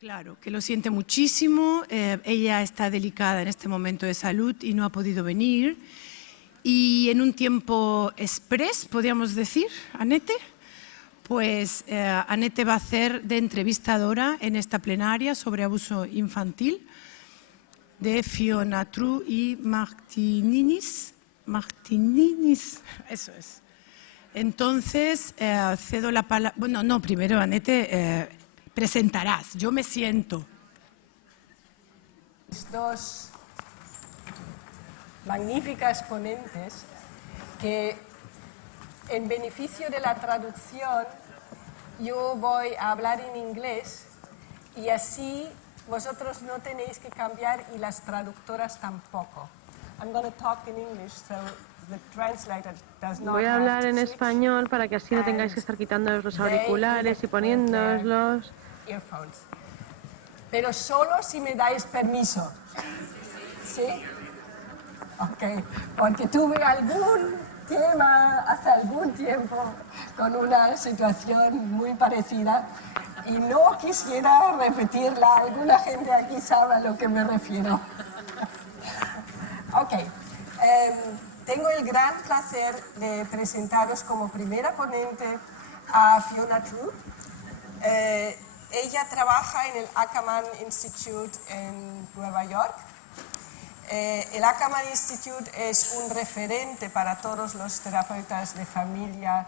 Claro, que lo siente muchísimo. Ella está delicada en este momento de salud y no ha podido venir. Y en un tiempo express, podríamos decir, Annette, pues Annette va a hacer de entrevistadora en esta plenaria sobre abuso infantil de Fiona True y Martininis, eso es. Entonces, cedo la palabra. Bueno, no, primero, Annette, presentarás. Yo me siento. Dos magníficas ponentes que, en beneficio de la traducción, yo voy a hablar en inglés y así vosotros no tenéis que cambiar y las traductoras tampoco. I'm going to talk in English, so the translator does not Voy a hablar have to en switch, español para que así no tengáis que estar quitándoos los auriculares y poniéndoslos. Earphones. Pero solo si me dais permiso. ¿Sí? Ok. Porque tuve algún tema hace algún tiempo con una situación muy parecida y no quisiera repetirla. Alguna gente aquí sabe a lo que me refiero. Ok. Tengo el gran placer de presentaros como primera ponente a Fiona True. Ella trabaja en el Ackerman Institute en Nueva York. El Ackerman Institute es un referente para todos los terapeutas de familia,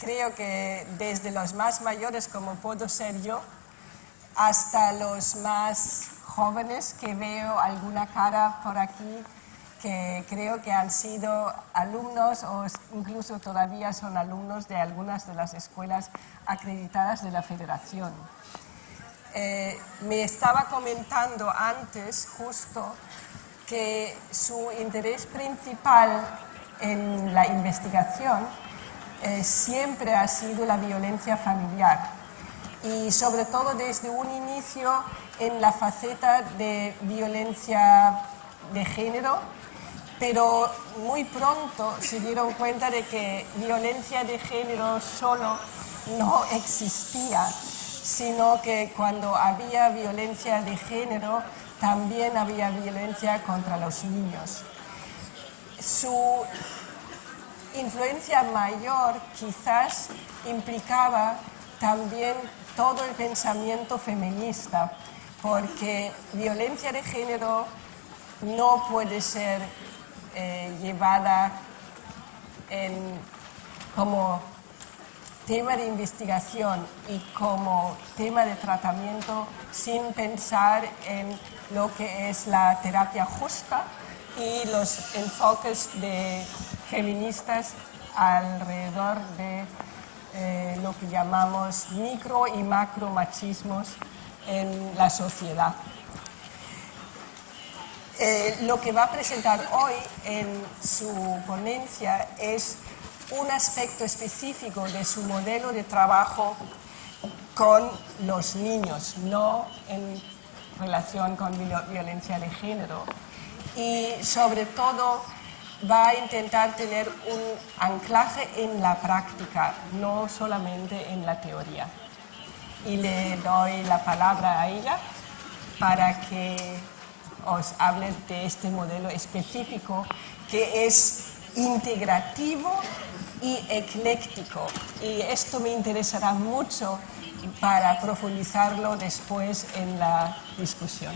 creo que desde los más mayores, como puedo ser yo, hasta los más jóvenes, que veo alguna cara por aquí, que creo que han sido alumnos o incluso todavía son alumnos de algunas de las escuelas acreditadas de la Federación. Me estaba comentando antes justo que su interés principal en la investigación siempre ha sido la violencia familiar y sobre todo desde un inicio en la faceta de violencia de género, pero muy pronto se dieron cuenta de que violencia de género solo no existía, sino que cuando había violencia de género también había violencia contra los niños. Su influencia mayor quizás implicaba también todo el pensamiento feminista, porque violencia de género no puede ser llevada como tema de investigación y como tema de tratamiento sin pensar en lo que es la terapia justa y los enfoques de feministas alrededor de lo que llamamos micro y macro machismos en la sociedad. Lo que va a presentar hoy en su ponencia es un aspecto específico de su modelo de trabajo con los niños, no en relación con violencia de género. Y sobre todo va a intentar tener un anclaje en la práctica, no solamente en la teoría. Y le doy la palabra a ella para que os hable de este modelo específico que es integrativo y ecléctico. Y esto me interesará mucho para profundizarlo después en la discusión.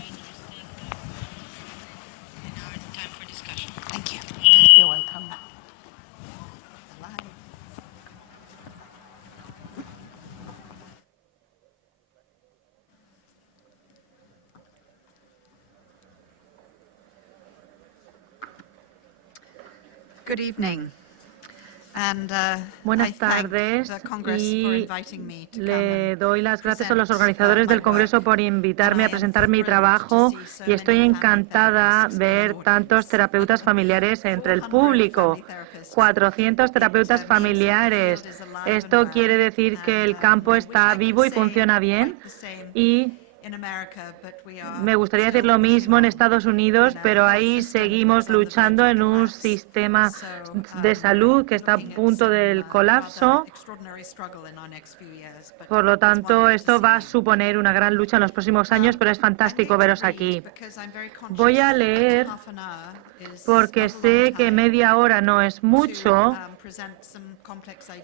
Thank you. You're welcome. Good evening. Buenas tardes y le doy las gracias a los organizadores del Congreso por invitarme a presentar mi trabajo y estoy encantada de ver tantos terapeutas familiares entre el público. 400 terapeutas familiares. Esto quiere decir que el campo está vivo y funciona bien y Me gustaría decir lo mismo en Estados Unidos, pero ahí seguimos luchando en un sistema de salud que está a punto del colapso. Por lo tanto, esto va a suponer una gran lucha en los próximos años, pero es fantástico veros aquí. Voy a leer porque sé que media hora no es mucho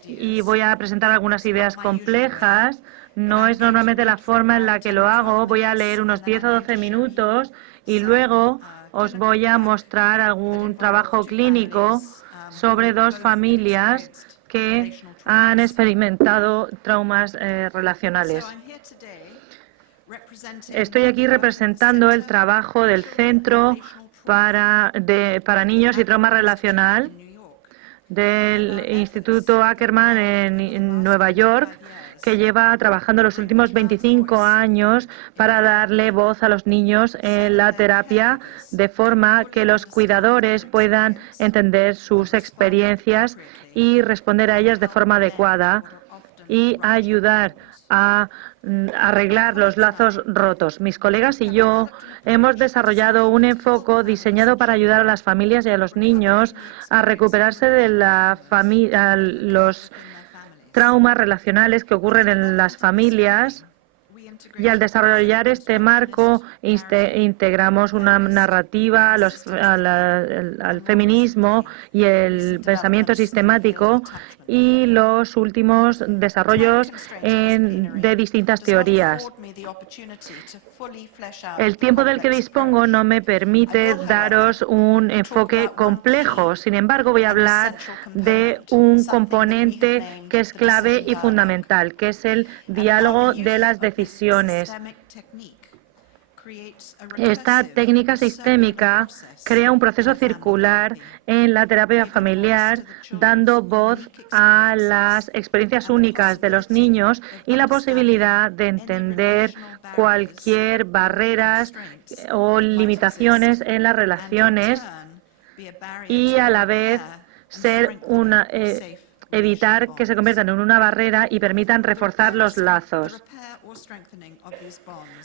y voy a presentar algunas ideas complejas. No es normalmente la forma en la que lo hago. Voy a leer unos 10 o 12 minutos y luego os voy a mostrar algún trabajo clínico sobre dos familias que han experimentado traumas relacionales. Estoy aquí representando el trabajo del Centro para Niños y Trauma Relacional del Instituto Ackerman en Nueva York, que lleva trabajando los últimos 25 años para darle voz a los niños en la terapia, de forma que los cuidadores puedan entender sus experiencias y responder a ellas de forma adecuada y ayudar a arreglar los lazos rotos. Mis colegas y yo hemos desarrollado un enfoque diseñado para ayudar a las familias y a los niños a recuperarse de los traumas relacionales que ocurren en las familias. Y al desarrollar este marco, integramos una narrativa al feminismo y el pensamiento sistemático y los últimos desarrollos de distintas teorías. El tiempo del que dispongo no me permite daros un enfoque complejo. Sin embargo, voy a hablar de un componente que es clave y fundamental, que es el diálogo de las decisiones. Esta técnica sistémica crea un proceso circular en la terapia familiar, dando voz a las experiencias únicas de los niños y la posibilidad de entender cualquier barreras o limitaciones en las relaciones y a la vez evitar que se conviertan en una barrera y permitan reforzar los lazos.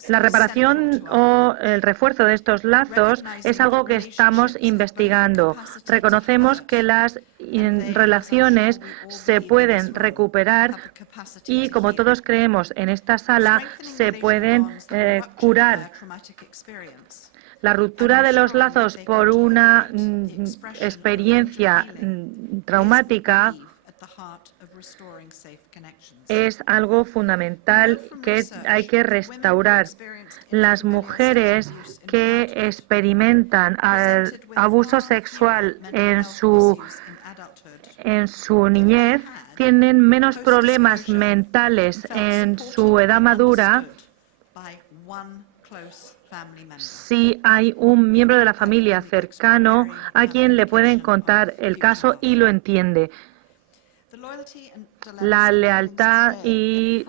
La reparación o el refuerzo de estos lazos es algo que estamos investigando. Reconocemos que las relaciones se pueden recuperar y, como todos creemos en esta sala, se pueden curar. La ruptura de los lazos por una experiencia traumática es algo fundamental que hay que restaurar. Las mujeres que experimentan abuso sexual en su niñez tienen menos problemas mentales en su edad madura si hay un miembro de la familia cercano a quien le pueden contar el caso y lo entiende. La lealtad y,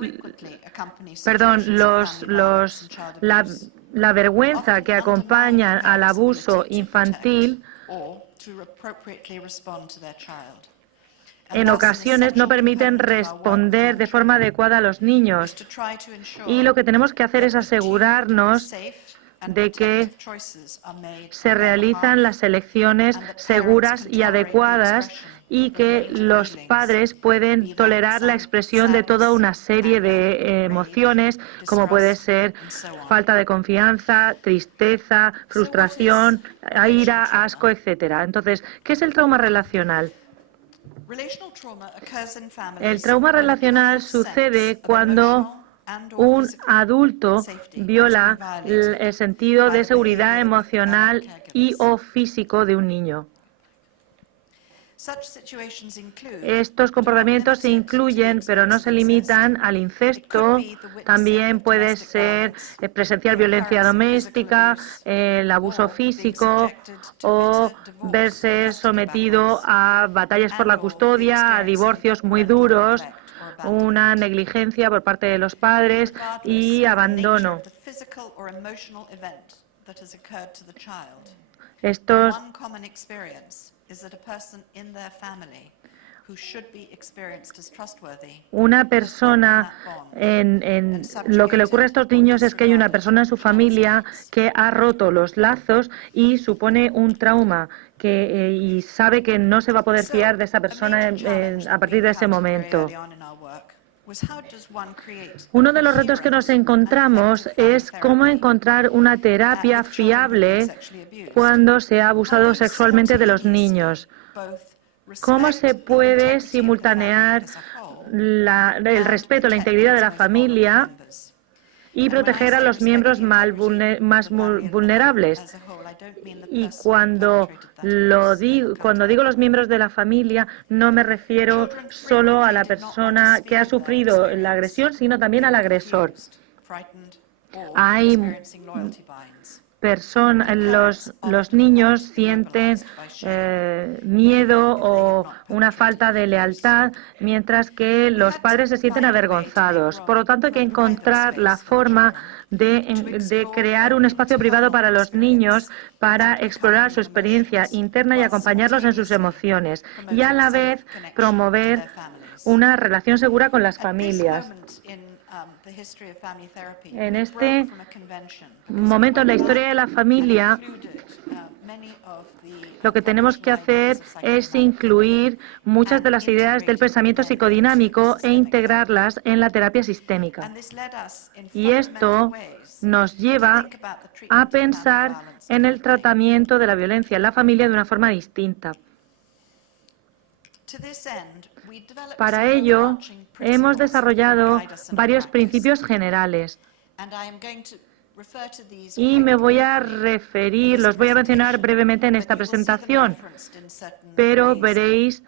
la vergüenza que acompañan al abuso infantil en ocasiones no permiten responder de forma adecuada a los niños. Y lo que tenemos que hacer es asegurarnos de que se realizan las elecciones seguras y adecuadas y que los padres pueden tolerar la expresión de toda una serie de emociones, como puede ser falta de confianza, tristeza, frustración, ira, asco, etc. Entonces, ¿qué es el trauma relacional? El trauma relacional sucede cuando un adulto viola el sentido de seguridad emocional y o físico de un niño. Estos comportamientos se incluyen, pero no se limitan al incesto. También puede ser presenciar violencia doméstica, el abuso físico o verse sometido a batallas por la custodia, a divorcios muy duros, una negligencia por parte de los padres y abandono. Una persona, en lo que le ocurre a estos niños es que hay una persona en su familia que ha roto los lazos y supone un trauma y sabe que no se va a poder fiar de esa persona a partir de ese momento. Uno de los retos que nos encontramos es cómo encontrar una terapia fiable cuando se ha abusado sexualmente de los niños. ¿Cómo se puede simultanear el respeto a la integridad de la familia y proteger a los miembros más vulnerables? Y cuando digo los miembros de la familia, no me refiero solo a la persona que ha sufrido la agresión, sino también al agresor. Hay los niños sienten miedo o una falta de lealtad, mientras que los padres se sienten avergonzados. Por lo tanto, hay que encontrar la forma de crear un espacio privado para los niños para explorar su experiencia interna y acompañarlos en sus emociones, y a la vez promover una relación segura con las familias. En este momento en la historia de la familia, lo que tenemos que hacer es incluir muchas de las ideas del pensamiento psicodinámico e integrarlas en la terapia sistémica. Y esto nos lleva a pensar en el tratamiento de la violencia en la familia de una forma distinta. Para ello, hemos desarrollado varios principios generales y los voy a mencionar brevemente en esta presentación, pero veréis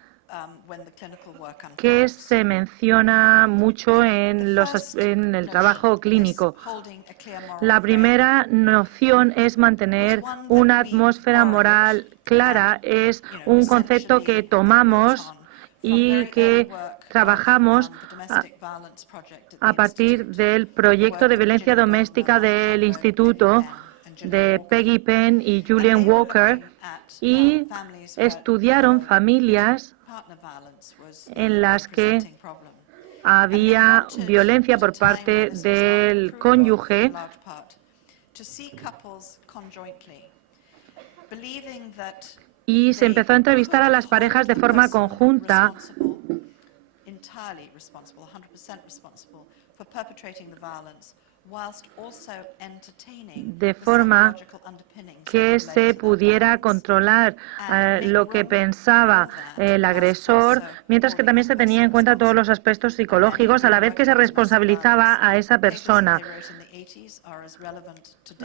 que se menciona mucho en el trabajo clínico. La primera noción es mantener una atmósfera moral clara. Es un concepto que tomamos y que trabajamos a partir del proyecto de violencia doméstica del Instituto de Peggy Penn y Julian Walker, y estudiaron familias en las que había violencia por parte del cónyuge, y se empezó a entrevistar a las parejas de forma conjunta de forma que se pudiera controlar lo que pensaba el agresor, mientras que también se tenía en cuenta todos los aspectos psicológicos, a la vez que se responsabilizaba a esa persona.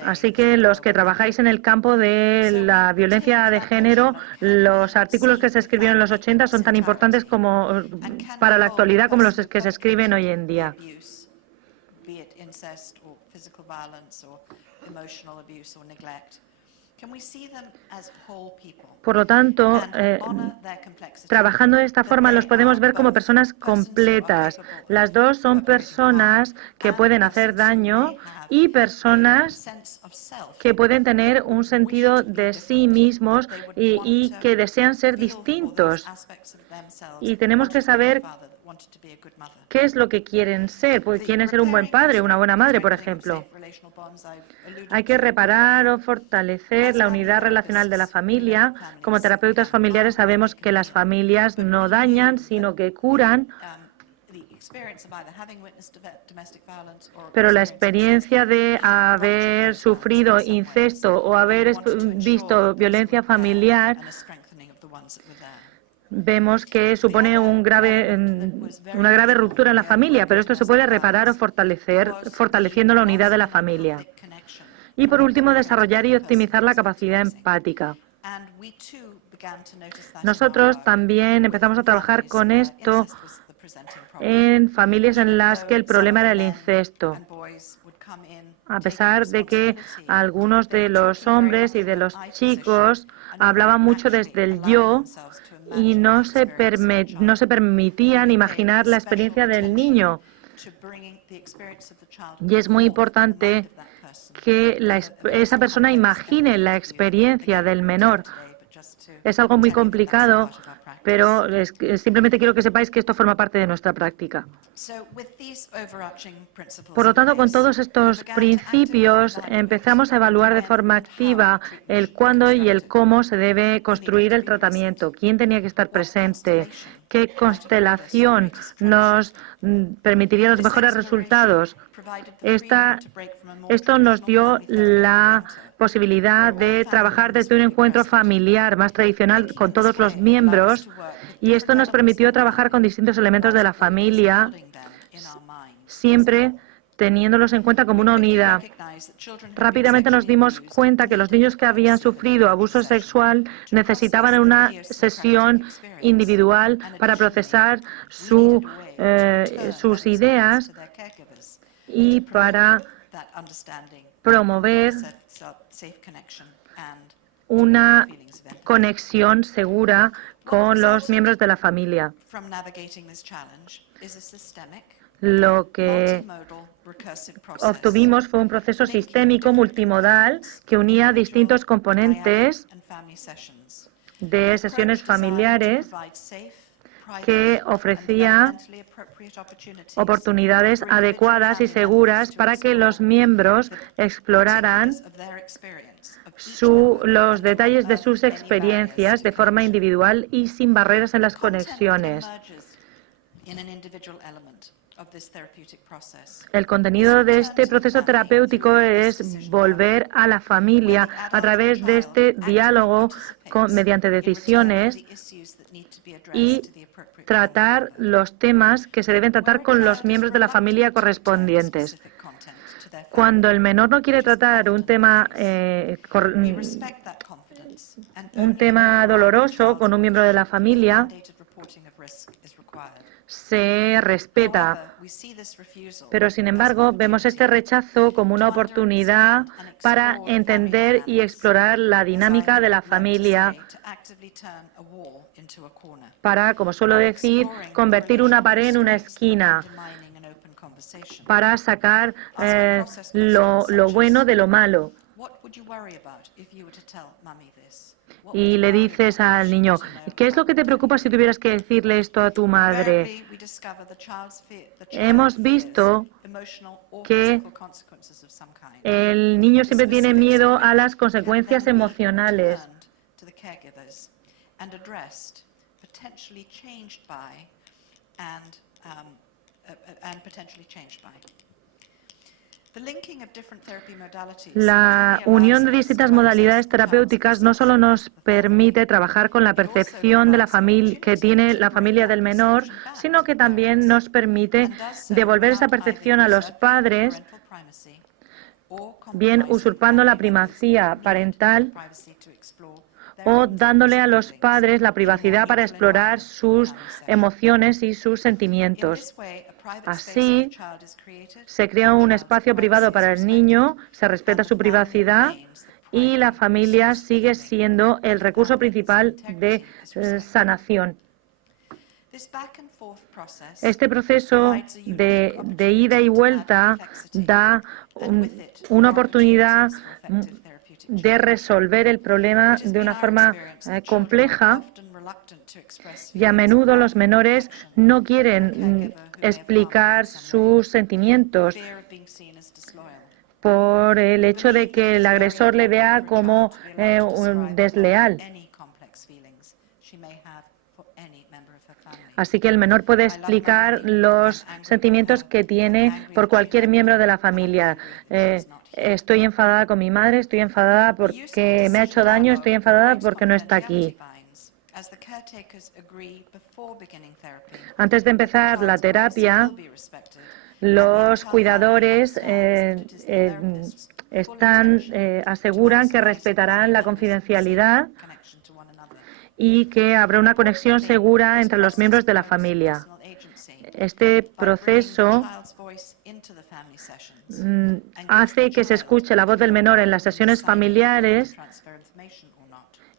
Así que los que trabajáis en el campo de la violencia de género, los artículos que se escribieron en los 80 son tan importantes para la actualidad como los que se escriben hoy en día. Por lo tanto, trabajando de esta forma los podemos ver como personas completas. Las dos son personas que pueden hacer daño y personas que pueden tener un sentido de sí mismos y que desean ser distintos. Y tenemos que saber qué es lo que quieren ser. Pues quieren ser un buen padre, una buena madre, por ejemplo. Hay que reparar o fortalecer la unidad relacional de la familia. Como terapeutas familiares sabemos que las familias no dañan, sino que curan. Pero la experiencia de haber sufrido incesto o haber visto violencia familiar, vemos que supone una grave ruptura en la familia, pero esto se puede reparar o fortalecer fortaleciendo la unidad de la familia. Y por último, desarrollar y optimizar la capacidad empática. Nosotros también empezamos a trabajar con esto en familias en las que el problema era el incesto. A pesar de que algunos de los hombres y de los chicos hablaban mucho desde el yo y no se permitían imaginar la experiencia del niño. Y es muy importante que esa persona imagine la experiencia del menor. Es algo muy complicado pero simplemente quiero que sepáis que esto forma parte de nuestra práctica. Por lo tanto, con todos estos principios empezamos a evaluar de forma activa el cuándo y el cómo se debe construir el tratamiento, quién tenía que estar presente, qué constelación nos permitiría los mejores resultados. Esto nos dio la posibilidad de trabajar desde un encuentro familiar más tradicional con todos los miembros, y esto nos permitió trabajar con distintos elementos de la familia, siempre teniéndolos en cuenta como una unidad. Rápidamente nos dimos cuenta que los niños que habían sufrido abuso sexual necesitaban una sesión individual para procesar sus ideas y para promover una conexión segura con los miembros de la familia. Lo que obtuvimos fue un proceso sistémico multimodal que unía distintos componentes de sesiones familiares, que ofrecía oportunidades adecuadas y seguras para que los miembros exploraran los detalles de sus experiencias de forma individual y sin barreras en las conexiones. El contenido de este proceso terapéutico es volver a la familia a través de este diálogo mediante decisiones y tratar los temas que se deben tratar con los miembros de la familia correspondientes. Cuando el menor no quiere tratar un tema doloroso con un miembro de la familia, se respeta, pero sin embargo vemos este rechazo como una oportunidad para entender y explorar la dinámica de la familia, para, como suelo decir, convertir una pared en una esquina, para sacar lo bueno de lo malo. Y le dices al niño, ¿qué es lo que te preocupa si tuvieras que decirle esto a tu madre? Hemos visto que el niño siempre tiene miedo a las consecuencias emocionales. La unión de distintas modalidades terapéuticas no solo nos permite trabajar con la percepción de la familia que tiene la familia del menor, sino que también nos permite devolver esa percepción a los padres, bien usurpando la primacía parental o dándole a los padres la privacidad para explorar sus emociones y sus sentimientos. Así, se crea un espacio privado para el niño, se respeta su privacidad y la familia sigue siendo el recurso principal de sanación. Este proceso de ida y vuelta da una oportunidad de resolver el problema de una forma compleja, y a menudo los menores no quieren explicar sus sentimientos por el hecho de que el agresor le vea como desleal. Así que el menor puede explicar los sentimientos que tiene por cualquier miembro de la familia. Estoy enfadada con mi madre, estoy enfadada porque me ha hecho daño, estoy enfadada porque no está aquí. Antes de empezar la terapia, los cuidadores aseguran que respetarán la confidencialidad y que habrá una conexión segura entre los miembros de la familia. Este proceso hace que se escuche la voz del menor en las sesiones familiares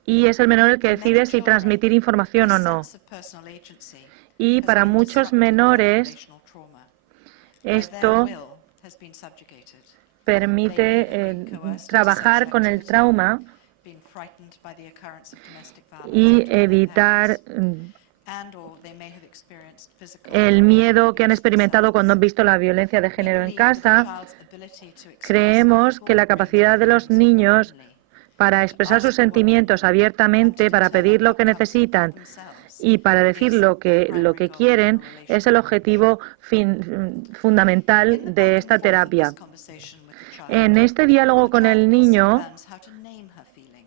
y es el menor el que decide si transmitir información o no. Y para muchos menores esto permite trabajar con el trauma y evitar el miedo que han experimentado cuando han visto la violencia de género en casa. Creemos que la capacidad de los niños para expresar sus sentimientos abiertamente, para pedir lo que necesitan y para decir lo que quieren es el objetivo fundamental de esta terapia. En este diálogo con el niño,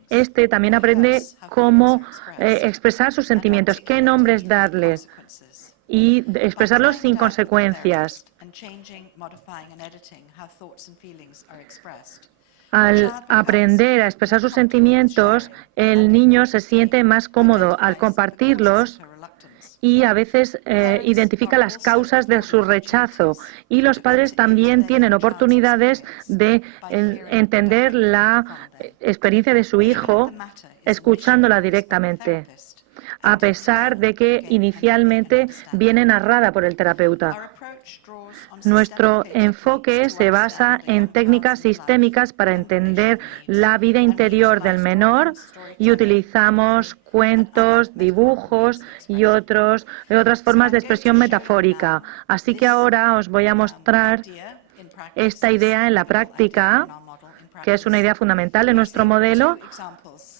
este también aprende cómo expresar sus sentimientos, qué nombres darles y expresarlos sin consecuencias. Al aprender a expresar sus sentimientos, el niño se siente más cómodo al compartirlos y a veces identifica las causas de su rechazo. Y los padres también tienen oportunidades de entender la experiencia de su hijo escuchándola directamente, a pesar de que inicialmente viene narrada por el terapeuta. Nuestro enfoque se basa en técnicas sistémicas para entender la vida interior del menor y utilizamos cuentos, dibujos y otras formas de expresión metafórica. Así que ahora os voy a mostrar esta idea en la práctica, que es una idea fundamental en nuestro modelo,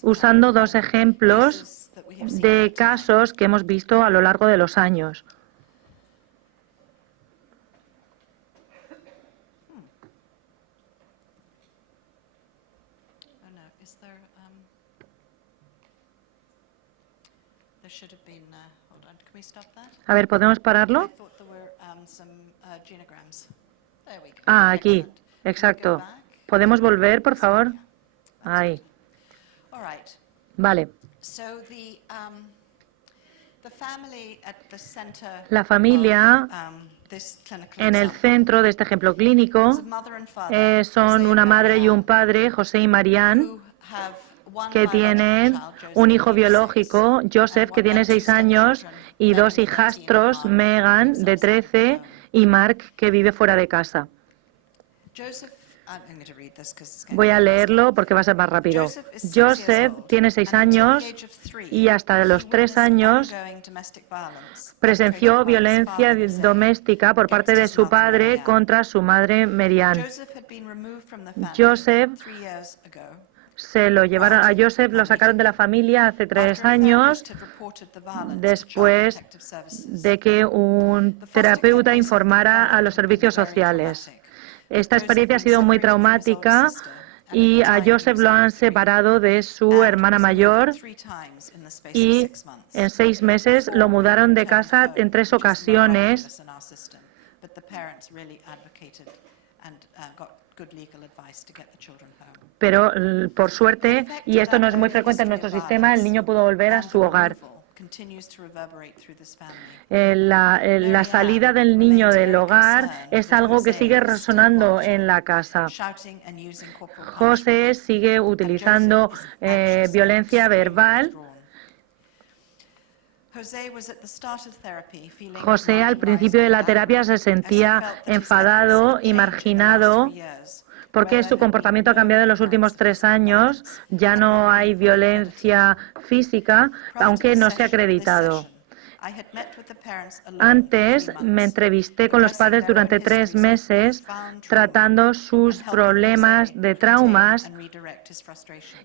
usando dos ejemplos de casos que hemos visto a lo largo de los años. A ver, ¿podemos pararlo? Ah, aquí. Exacto. ¿Podemos volver, por favor? Ahí. Vale. La familia en el centro de este ejemplo clínico son una madre y un padre, José y Marianne, que tienen un hijo biológico, Joseph, que tiene 6 años, y 2 hijastros, Megan, de 13, y Mark, que vive fuera de casa. Voy a leerlo porque va a ser más rápido. Joseph tiene 6 años y hasta los 3 años presenció violencia doméstica por parte de su padre contra su madre Marianne. A Joseph lo sacaron de la familia hace 3 años después de que un terapeuta informara a los servicios sociales. Esta experiencia ha sido muy traumática y a Joseph lo han separado de su hermana mayor y en 6 meses lo mudaron de casa en 3 ocasiones. Pero por suerte, y esto no es muy frecuente en nuestro sistema, el niño pudo volver a su hogar. La salida del niño del hogar es algo que sigue resonando en la casa. José sigue utilizando violencia verbal. José al principio de la terapia se sentía enfadado y marginado porque su comportamiento ha cambiado en los últimos 3 años. Ya no hay violencia física, aunque no se ha acreditado. Antes me entrevisté con los padres durante 3 meses tratando sus problemas de traumas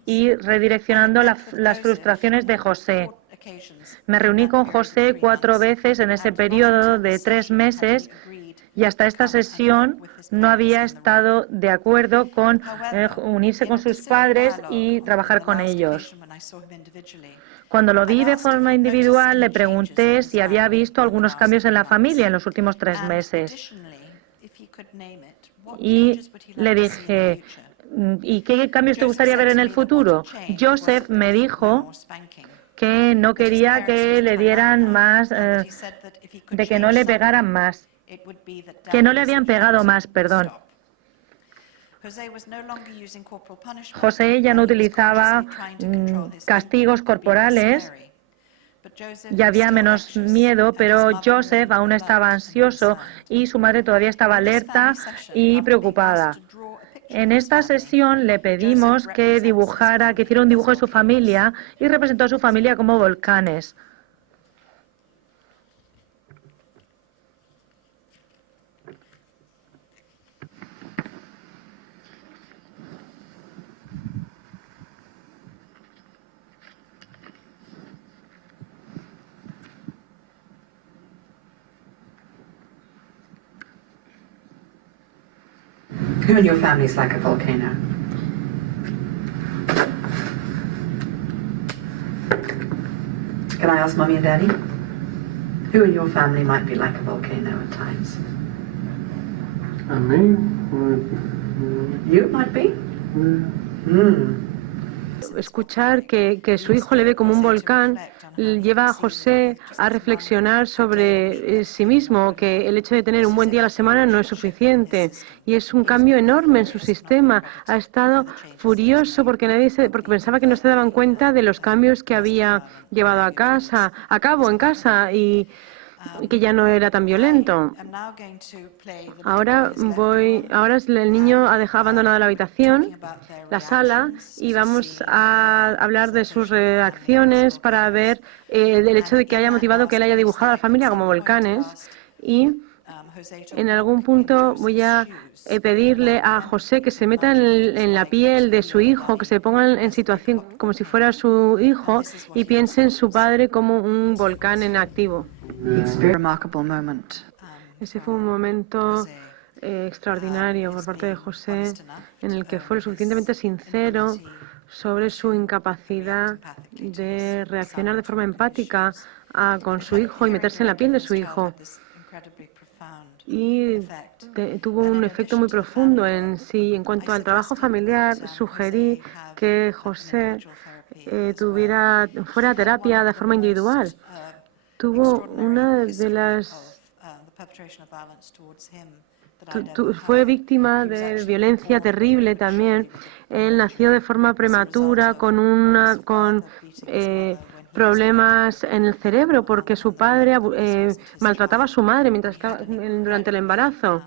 y redireccionando las frustraciones de José. Me reuní con José 4 veces en ese periodo de 3 meses y hasta esta sesión no había estado de acuerdo con unirse con sus padres y trabajar con ellos. Cuando lo vi de forma individual, le pregunté si había visto algunos cambios en la familia en los últimos 3 meses. Y le dije, ¿y qué cambios te gustaría ver en el futuro? Joseph me dijo que no quería que le dieran más, de que no le pegaran más, que no le habían pegado más, perdón. José ya no utilizaba castigos corporales, ya había menos miedo, pero Joseph aún estaba ansioso y su madre todavía estaba alerta y preocupada. En esta sesión le pedimos que hiciera un dibujo de su familia y representó a su familia como volcanes. Who in your family is like a volcano? Can I ask Mummy and Daddy? Who in your family might be like a volcano at times? ¿A mí? You might be? Escuchar que su hijo le ve como un volcán lleva a José a reflexionar sobre sí mismo, que el hecho de tener un buen día a la semana no es suficiente y es un cambio enorme en su sistema. Ha estado furioso porque porque pensaba que no se daban cuenta de los cambios que había llevado a cabo en casa y que ya no era tan violento. Ahora el niño ha abandonado la habitación, la sala, y vamos a hablar de sus reacciones para ver el hecho de que haya motivado que él haya dibujado a la familia como volcanes. Y en algún punto voy a pedirle a José que se meta en la piel de su hijo, que se ponga en situación como si fuera su hijo y piense en su padre como un volcán en activo. Ese fue un momento extraordinario por parte de José, en el que fue lo suficientemente sincero sobre su incapacidad de reaccionar de forma empática con su hijo y meterse en la piel de su hijo. Y tuvo un efecto muy profundo en sí. En cuanto al trabajo familiar, sugerí que José fuera a terapia de forma individual. Tuvo una de las... Fue víctima de violencia terrible también. Él nació de forma prematura con problemas en el cerebro porque su padre maltrataba a su madre durante el embarazo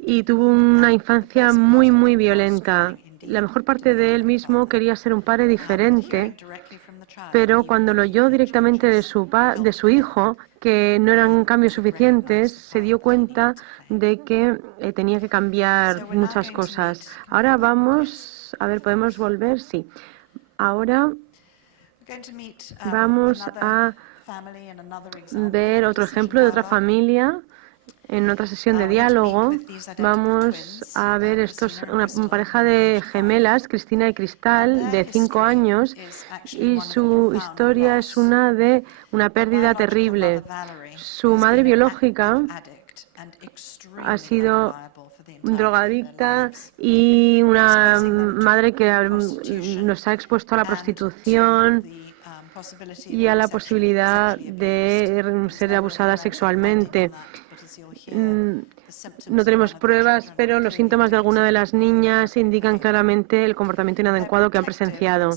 y tuvo una infancia muy, muy violenta. La mejor parte de él mismo quería ser un padre diferente, pero cuando lo oyó directamente de su hijo, que no eran cambios suficientes, se dio cuenta de que tenía que cambiar muchas cosas. Ahora vamos, a ver, ¿podemos volver? Sí. Ahora vamos a ver otro ejemplo de otra familia. En otra sesión de diálogo vamos a ver una pareja de gemelas, Cristina y Cristal, de 5 años, y su historia es una de una pérdida terrible. Su madre biológica ha sido drogadicta y una madre que nos ha expuesto a la prostitución y a la posibilidad de ser abusada sexualmente. No tenemos pruebas, pero los síntomas de alguna de las niñas indican claramente el comportamiento inadecuado que han presenciado.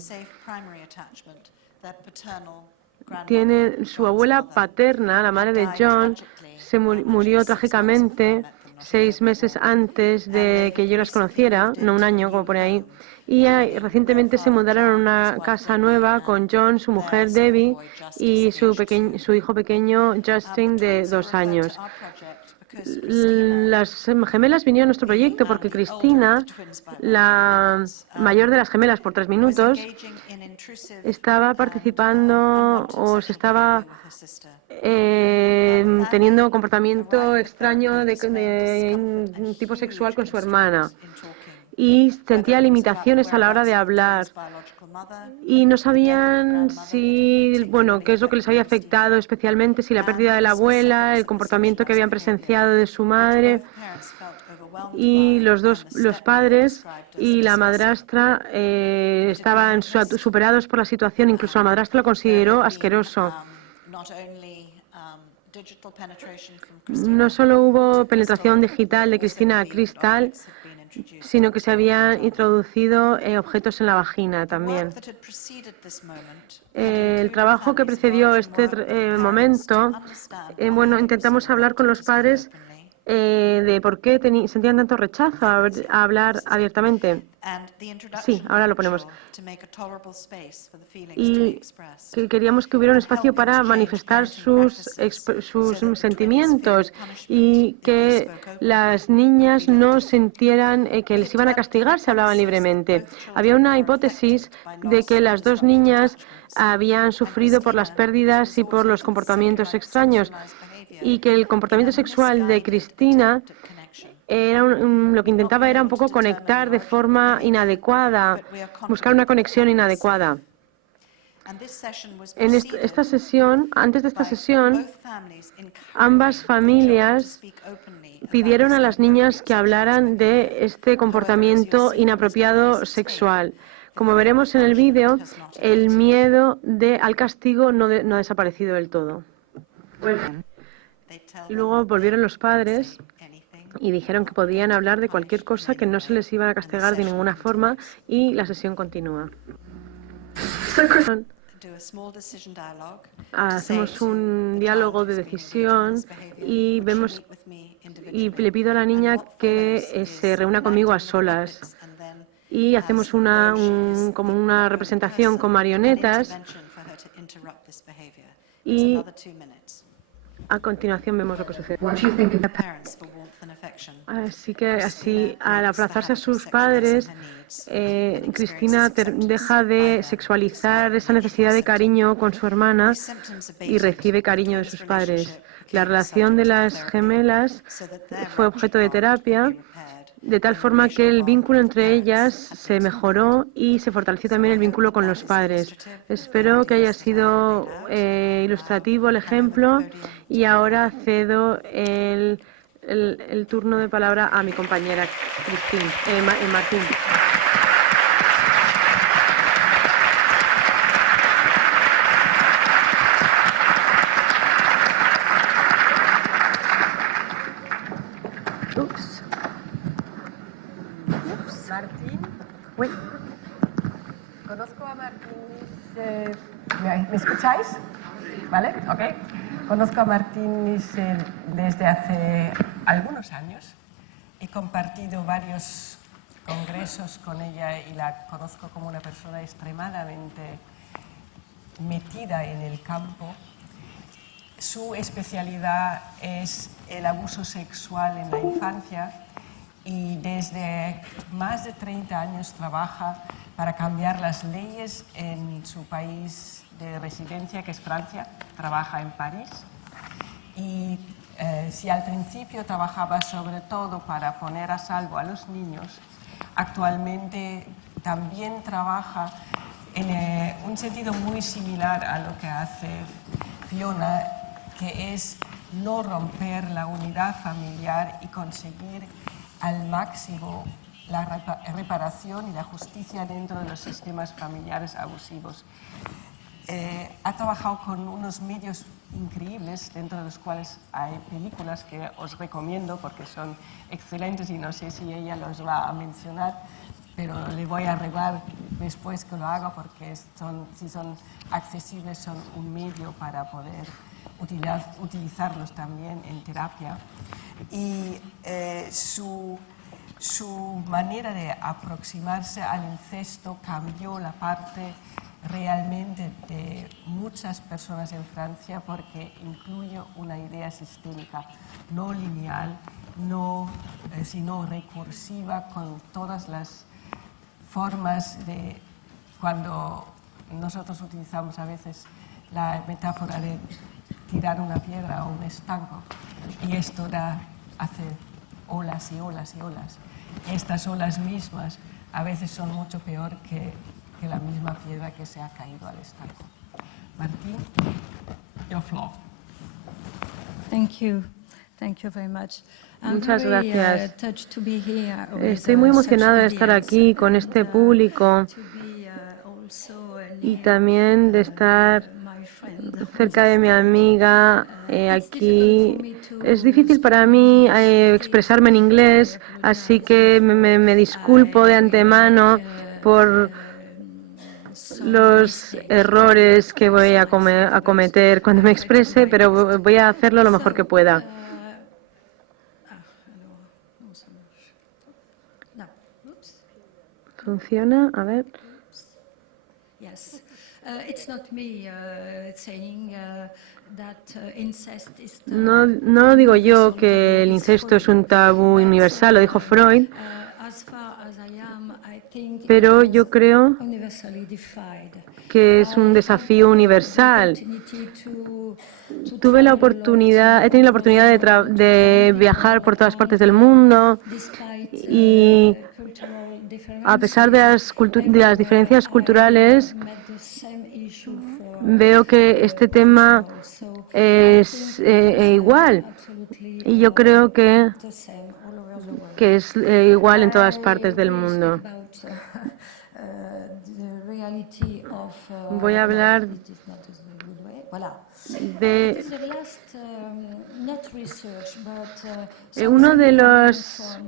Su abuela paterna, la madre de John, murió trágicamente 6 meses antes de que yo las conociera, no un año, como pone ahí. Y recientemente se mudaron a una casa nueva con John, su mujer Debbie y su hijo pequeño Justin, de 2 años. Las gemelas vinieron a nuestro proyecto porque Cristina, la mayor de las gemelas por 3 minutos, estaba participando o se estaba teniendo comportamiento extraño de tipo sexual con su hermana y sentía limitaciones a la hora de hablar y no sabían qué es lo que les había afectado especialmente, si la pérdida de la abuela, el comportamiento que habían presenciado de su madre, y los padres y la madrastra estaban superados por la situación. Incluso la madrastra lo consideró asqueroso. No solo hubo penetración digital de Cristina a Cristal, sino que se habían introducido objetos en la vagina también. El trabajo que precedió este momento, intentamos hablar con los padres de por qué sentían tanto rechazo a hablar abiertamente. Sí, ahora lo ponemos. Y que queríamos que hubiera un espacio para manifestar sus sentimientos y que las niñas no sintieran que les iban a castigar si hablaban libremente. Había una hipótesis de que las 2 niñas habían sufrido por las pérdidas y por los comportamientos extraños, y que el comportamiento sexual de Cristina lo que intentaba era un poco conectar de forma inadecuada, buscar una conexión inadecuada. Esta sesión, antes de esta sesión, ambas familias pidieron a las niñas que hablaran de este comportamiento inapropiado sexual. Como veremos en el vídeo, el miedo al castigo no ha desaparecido del todo. Luego volvieron los padres y dijeron que podían hablar de cualquier cosa, que no se les iba a castigar de ninguna forma, y la sesión continúa. Hacemos un diálogo de decisión y le pido a la niña que se reúna conmigo a solas. Y hacemos como una representación con marionetas y a continuación vemos lo que sucede. Así que al abrazarse a sus padres, Cristina deja de sexualizar esa necesidad de cariño con su hermana y recibe cariño de sus padres. La relación de las gemelas fue objeto de terapia, de tal forma que el vínculo entre ellas se mejoró y se fortaleció también el vínculo con los padres. Espero que haya sido ilustrativo el ejemplo y ahora cedo el turno de palabra a mi compañera Martín. Martín. Oui. Conozco a Martín. ¿Me escucháis? ¿Vale? Ok. Conozco a Martín desde hace algunos años. He compartido varios congresos con ella y la conozco como una persona extremadamente metida en el campo. Su especialidad es el abuso sexual en la infancia y desde más de 30 años trabaja para cambiar las leyes en su país de residencia, que es Francia. Trabaja en París. Y si al principio trabajaba sobre todo para poner a salvo a los niños, actualmente también trabaja en un sentido muy similar a lo que hace Fiona, que es no romper la unidad familiar y conseguir al máximo la reparación y la justicia dentro de los sistemas familiares abusivos. Ha trabajado con unos medios increíbles, dentro de los cuales hay películas que os recomiendo porque son excelentes y no sé si ella los va a mencionar, pero le voy a arreglar después que lo haga porque si son accesibles son un medio para poder utilizarlos también en terapia. Y su manera de aproximarse al incesto cambió la parte realmente de muchas personas en Francia porque incluye una idea sistémica, no lineal, sino recursiva, con todas las formas de cuando nosotros utilizamos a veces la metáfora de tirar una piedra o un estanco y esto hace olas y olas y olas. Estas olas mismas a veces son mucho peor que la misma piedra que se ha caído al estanco. Martín, your floor. Thank you. Thank you very much. Muchas gracias. Estoy muy emocionada de estar aquí con este público y también de estar cerca de mi amiga aquí. Es difícil para mí expresarme en inglés, así que me disculpo de antemano por los errores que voy a cometer cuando me exprese, pero voy a hacerlo lo mejor que pueda. ¿Funciona? A ver. No lo digo yo que el incesto es un tabú universal, lo dijo Freud, pero yo creo que es un desafío universal he tenido la oportunidad de viajar por todas partes del mundo y a pesar de las diferencias culturales, veo que este tema es igual y yo creo que es igual en todas partes del mundo. Voy a hablar de una de las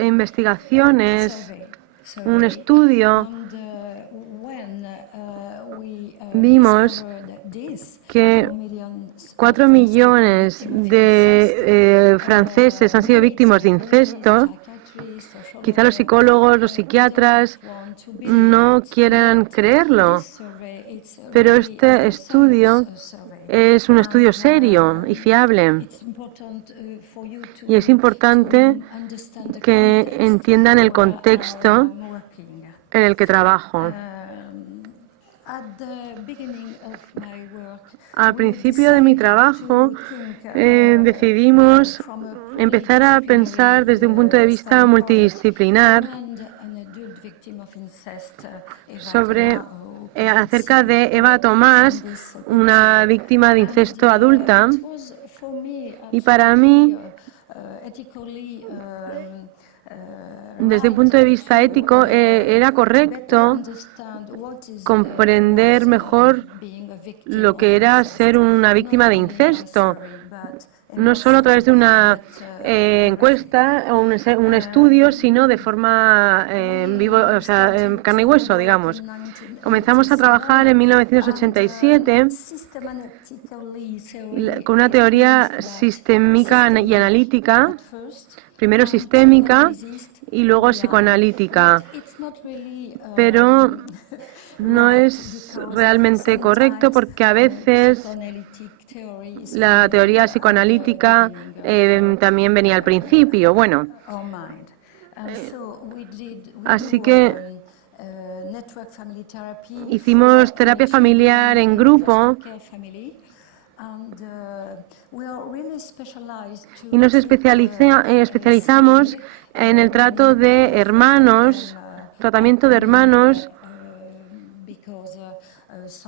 investigaciones, un estudio. Vimos que 4 millones de franceses han sido víctimas de incesto. Quizá los psicólogos, los psiquiatras no quieran creerlo, pero este estudio es un estudio serio y fiable. Y es importante que entiendan el contexto en el que trabajo. Al principio de mi trabajo decidimos empezar a pensar desde un punto de vista multidisciplinar acerca de Eva Tomás, una víctima de incesto adulta. Y para mí, desde un punto de vista ético, era correcto comprender mejor lo que era ser una víctima de incesto, no solo a través de una encuesta o un estudio, sino de forma vivo, o sea, en carne y hueso, digamos. Comenzamos a trabajar en 1987 con una teoría sistémica y analítica, primero sistémica y luego psicoanalítica, pero no es realmente correcto porque a veces la teoría psicoanalítica también venía al principio. Bueno, así que hicimos terapia familiar en grupo y nos especializamos en el trato de hermanos, tratamiento de hermanos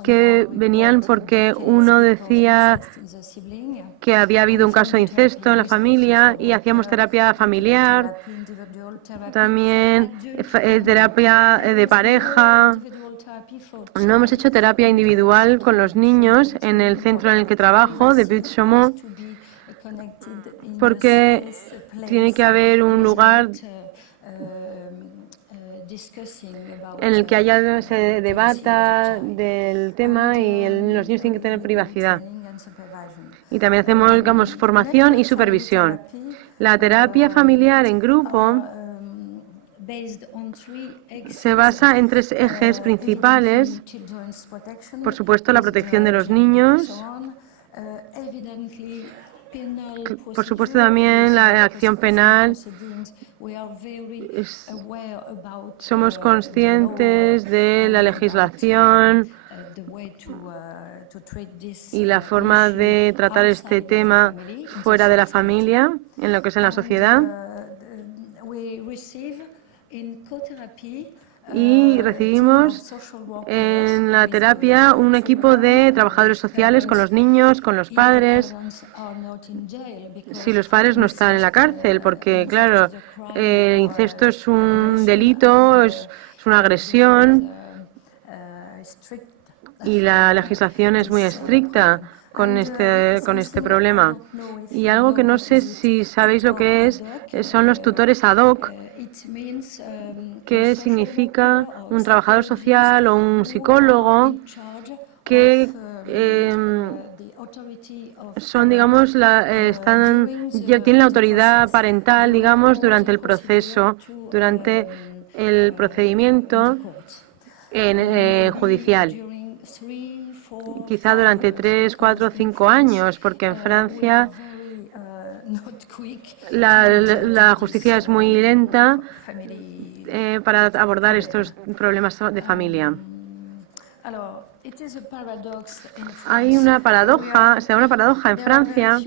que venían porque uno decía que había habido un caso de incesto en la familia y hacíamos terapia familiar, también terapia de pareja. No hemos hecho terapia individual con los niños en el centro en el que trabajo, de Puig-Chaumont, porque tiene que haber un lugar en el que se debata del tema y los niños tienen que tener privacidad. Y también hacemos, digamos, formación y supervisión. La terapia familiar en grupo se basa en 3 ejes principales. Por supuesto, la protección de los niños. Por supuesto, también la acción penal. Somos conscientes de la legislación y la forma de tratar este tema fuera de la familia, en lo que es en la sociedad. Y recibimos en la terapia un equipo de trabajadores sociales con los niños, con los padres, si los padres no están en la cárcel, porque claro, el incesto es un delito, es una agresión y la legislación es muy estricta con este problema. Y algo que no sé si sabéis lo que son los tutores ad hoc, que significa un trabajador social o un psicólogo que son, digamos, tienen la autoridad parental, digamos, durante el proceso, durante el procedimiento judicial. Quizá durante 3, 4, 5 años, porque en Francia la justicia es muy lenta para abordar estos problemas de familia. Hay una paradoja, se da una paradoja en Francia.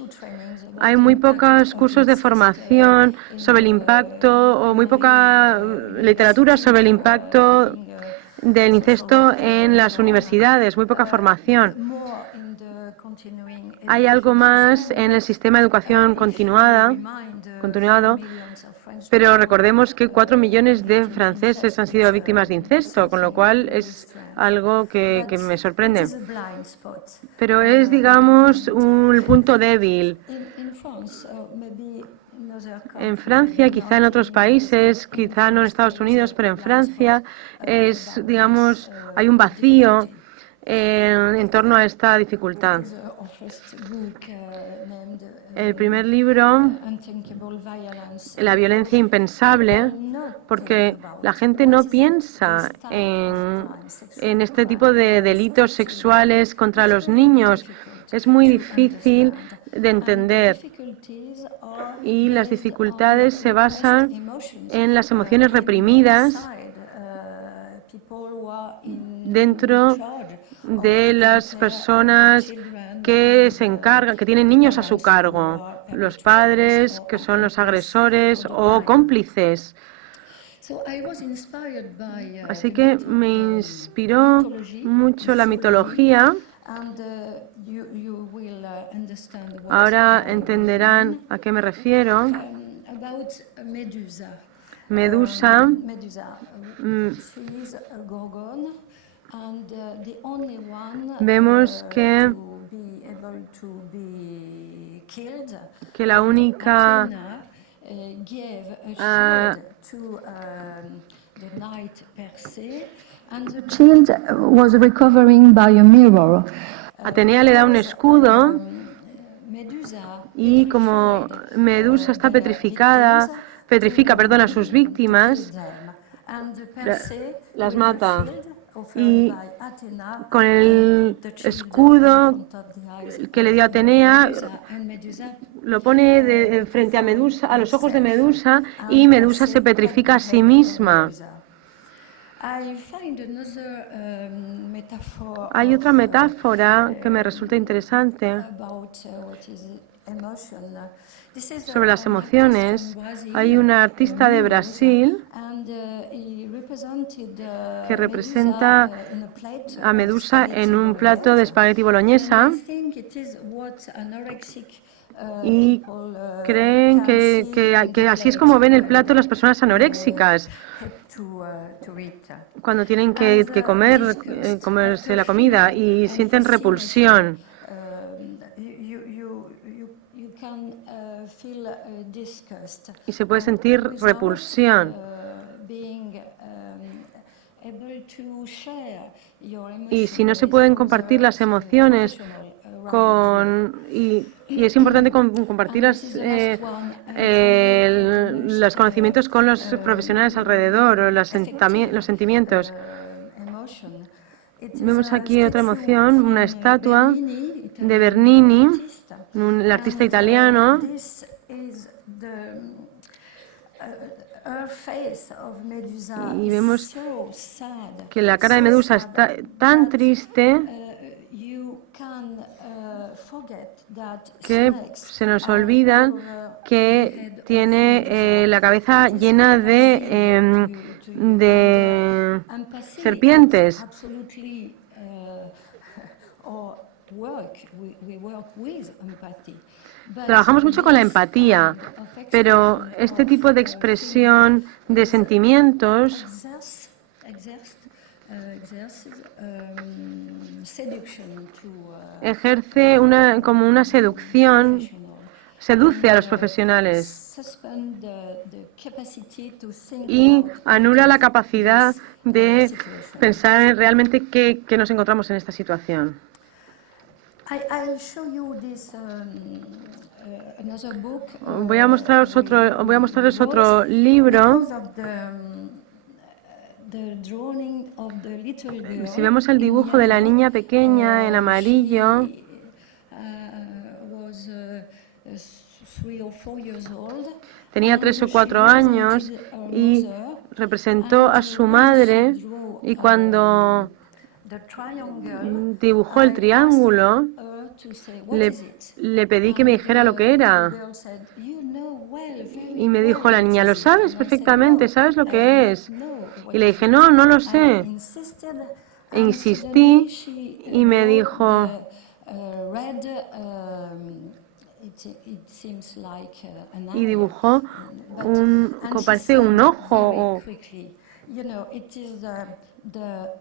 Hay muy pocos cursos de formación sobre el impacto o muy poca literatura sobre el impacto del incesto en las universidades, muy poca formación. Hay algo más en el sistema de educación continuado, pero recordemos que 4 millones de franceses han sido víctimas de incesto, con lo cual es algo que me sorprende. Pero es, digamos, un punto débil. En Francia, quizá en otros países, quizá no en Estados Unidos, pero en Francia es, digamos, hay un vacío en torno a esta dificultad. El primer libro, La violencia impensable, porque la gente no piensa en este tipo de delitos sexuales contra los niños. Es muy difícil de entender y las dificultades se basan en las emociones reprimidas dentro de las personas que se encargan, que tienen niños a su cargo, los padres que son los agresores o cómplices. Así que me inspiró mucho la mitología. Ahora entenderán a qué me refiero. Medusa. Vemos que la única Atenea le da un escudo y como Medusa está petrifica a sus víctimas, las mata. Y con el escudo que le dio Atenea, lo pone frente a Medusa, a los ojos de Medusa, y Medusa se petrifica a sí misma. Hay otra metáfora que me resulta interesante sobre las emociones. Hay una artista de Brasil que representa a Medusa en un plato de espagueti boloñesa y creen que así es como ven el plato las personas anoréxicas cuando tienen que comerse la comida y sienten repulsión. Y se puede sentir repulsión. Y si no se pueden compartir las emociones y es importante compartir los conocimientos con los profesionales alrededor, o los sentimientos. Vemos aquí otra emoción, una estatua de Bernini, el artista italiano. Y vemos que la cara de Medusa está tan triste que se nos olvida que tiene la cabeza llena de serpientes. Trabajamos mucho con la empatía, pero este tipo de expresión de sentimientos ejerce como una seducción, seduce a los profesionales y anula la capacidad de pensar en realmente qué nos encontramos en esta situación. Voy a mostraros otro libro. Si vemos el dibujo de la niña pequeña en amarillo, tenía 3 o 4 años y representó a su madre, y cuando dibujó el triángulo, le pedí que me dijera lo que era. Y me dijo la niña, ¿lo sabes perfectamente? ¿Sabes lo que es? Y le dije, no, no lo sé. E insistí y me dijo, y dibujó parece un ojo.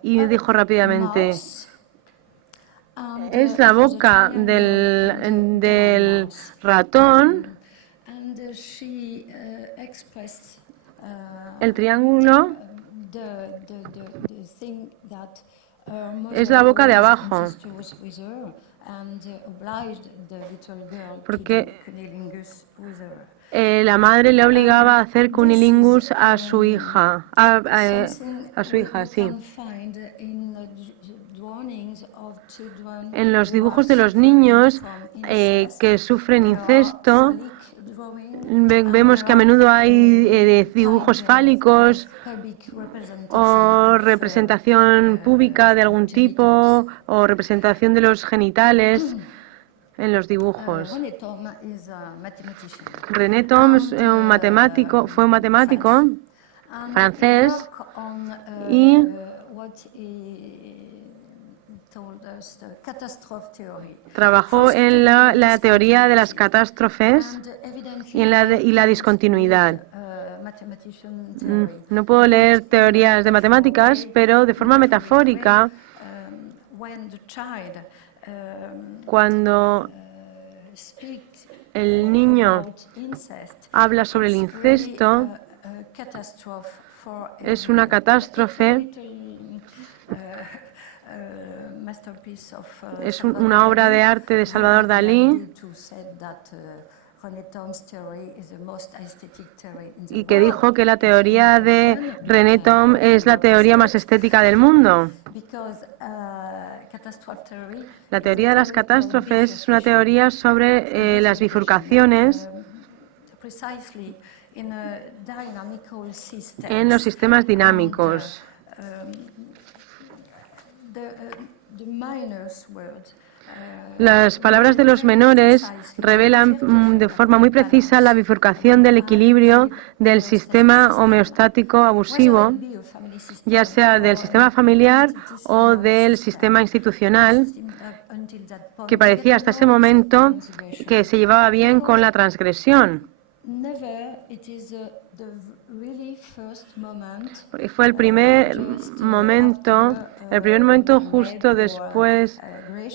Y dijo rápidamente, es la boca del ratón. El triángulo es la boca de abajo, porque la madre le obligaba a hacer cunilingus a su hija, a su hija, sí. En los dibujos de los niños que sufren incesto, vemos que a menudo hay dibujos fálicos o representación púbica de algún tipo o representación de los genitales en los dibujos. René Thom fue un matemático francés y trabajó en la teoría de las catástrofes y la discontinuidad. No puedo leer teorías de matemáticas, pero de forma metafórica, cuando el niño habla sobre el incesto, es una catástrofe, es una obra de arte de Salvador Dalí, y que dijo que la teoría de René Thom es la teoría más estética del mundo. La teoría de las catástrofes es una teoría sobre las bifurcaciones en los sistemas dinámicos. Las palabras de los menores revelan de forma muy precisa la bifurcación del equilibrio del sistema homeostático abusivo, ya sea del sistema familiar o del sistema institucional, que parecía hasta ese momento que se llevaba bien con la transgresión. Fue el primer momento justo después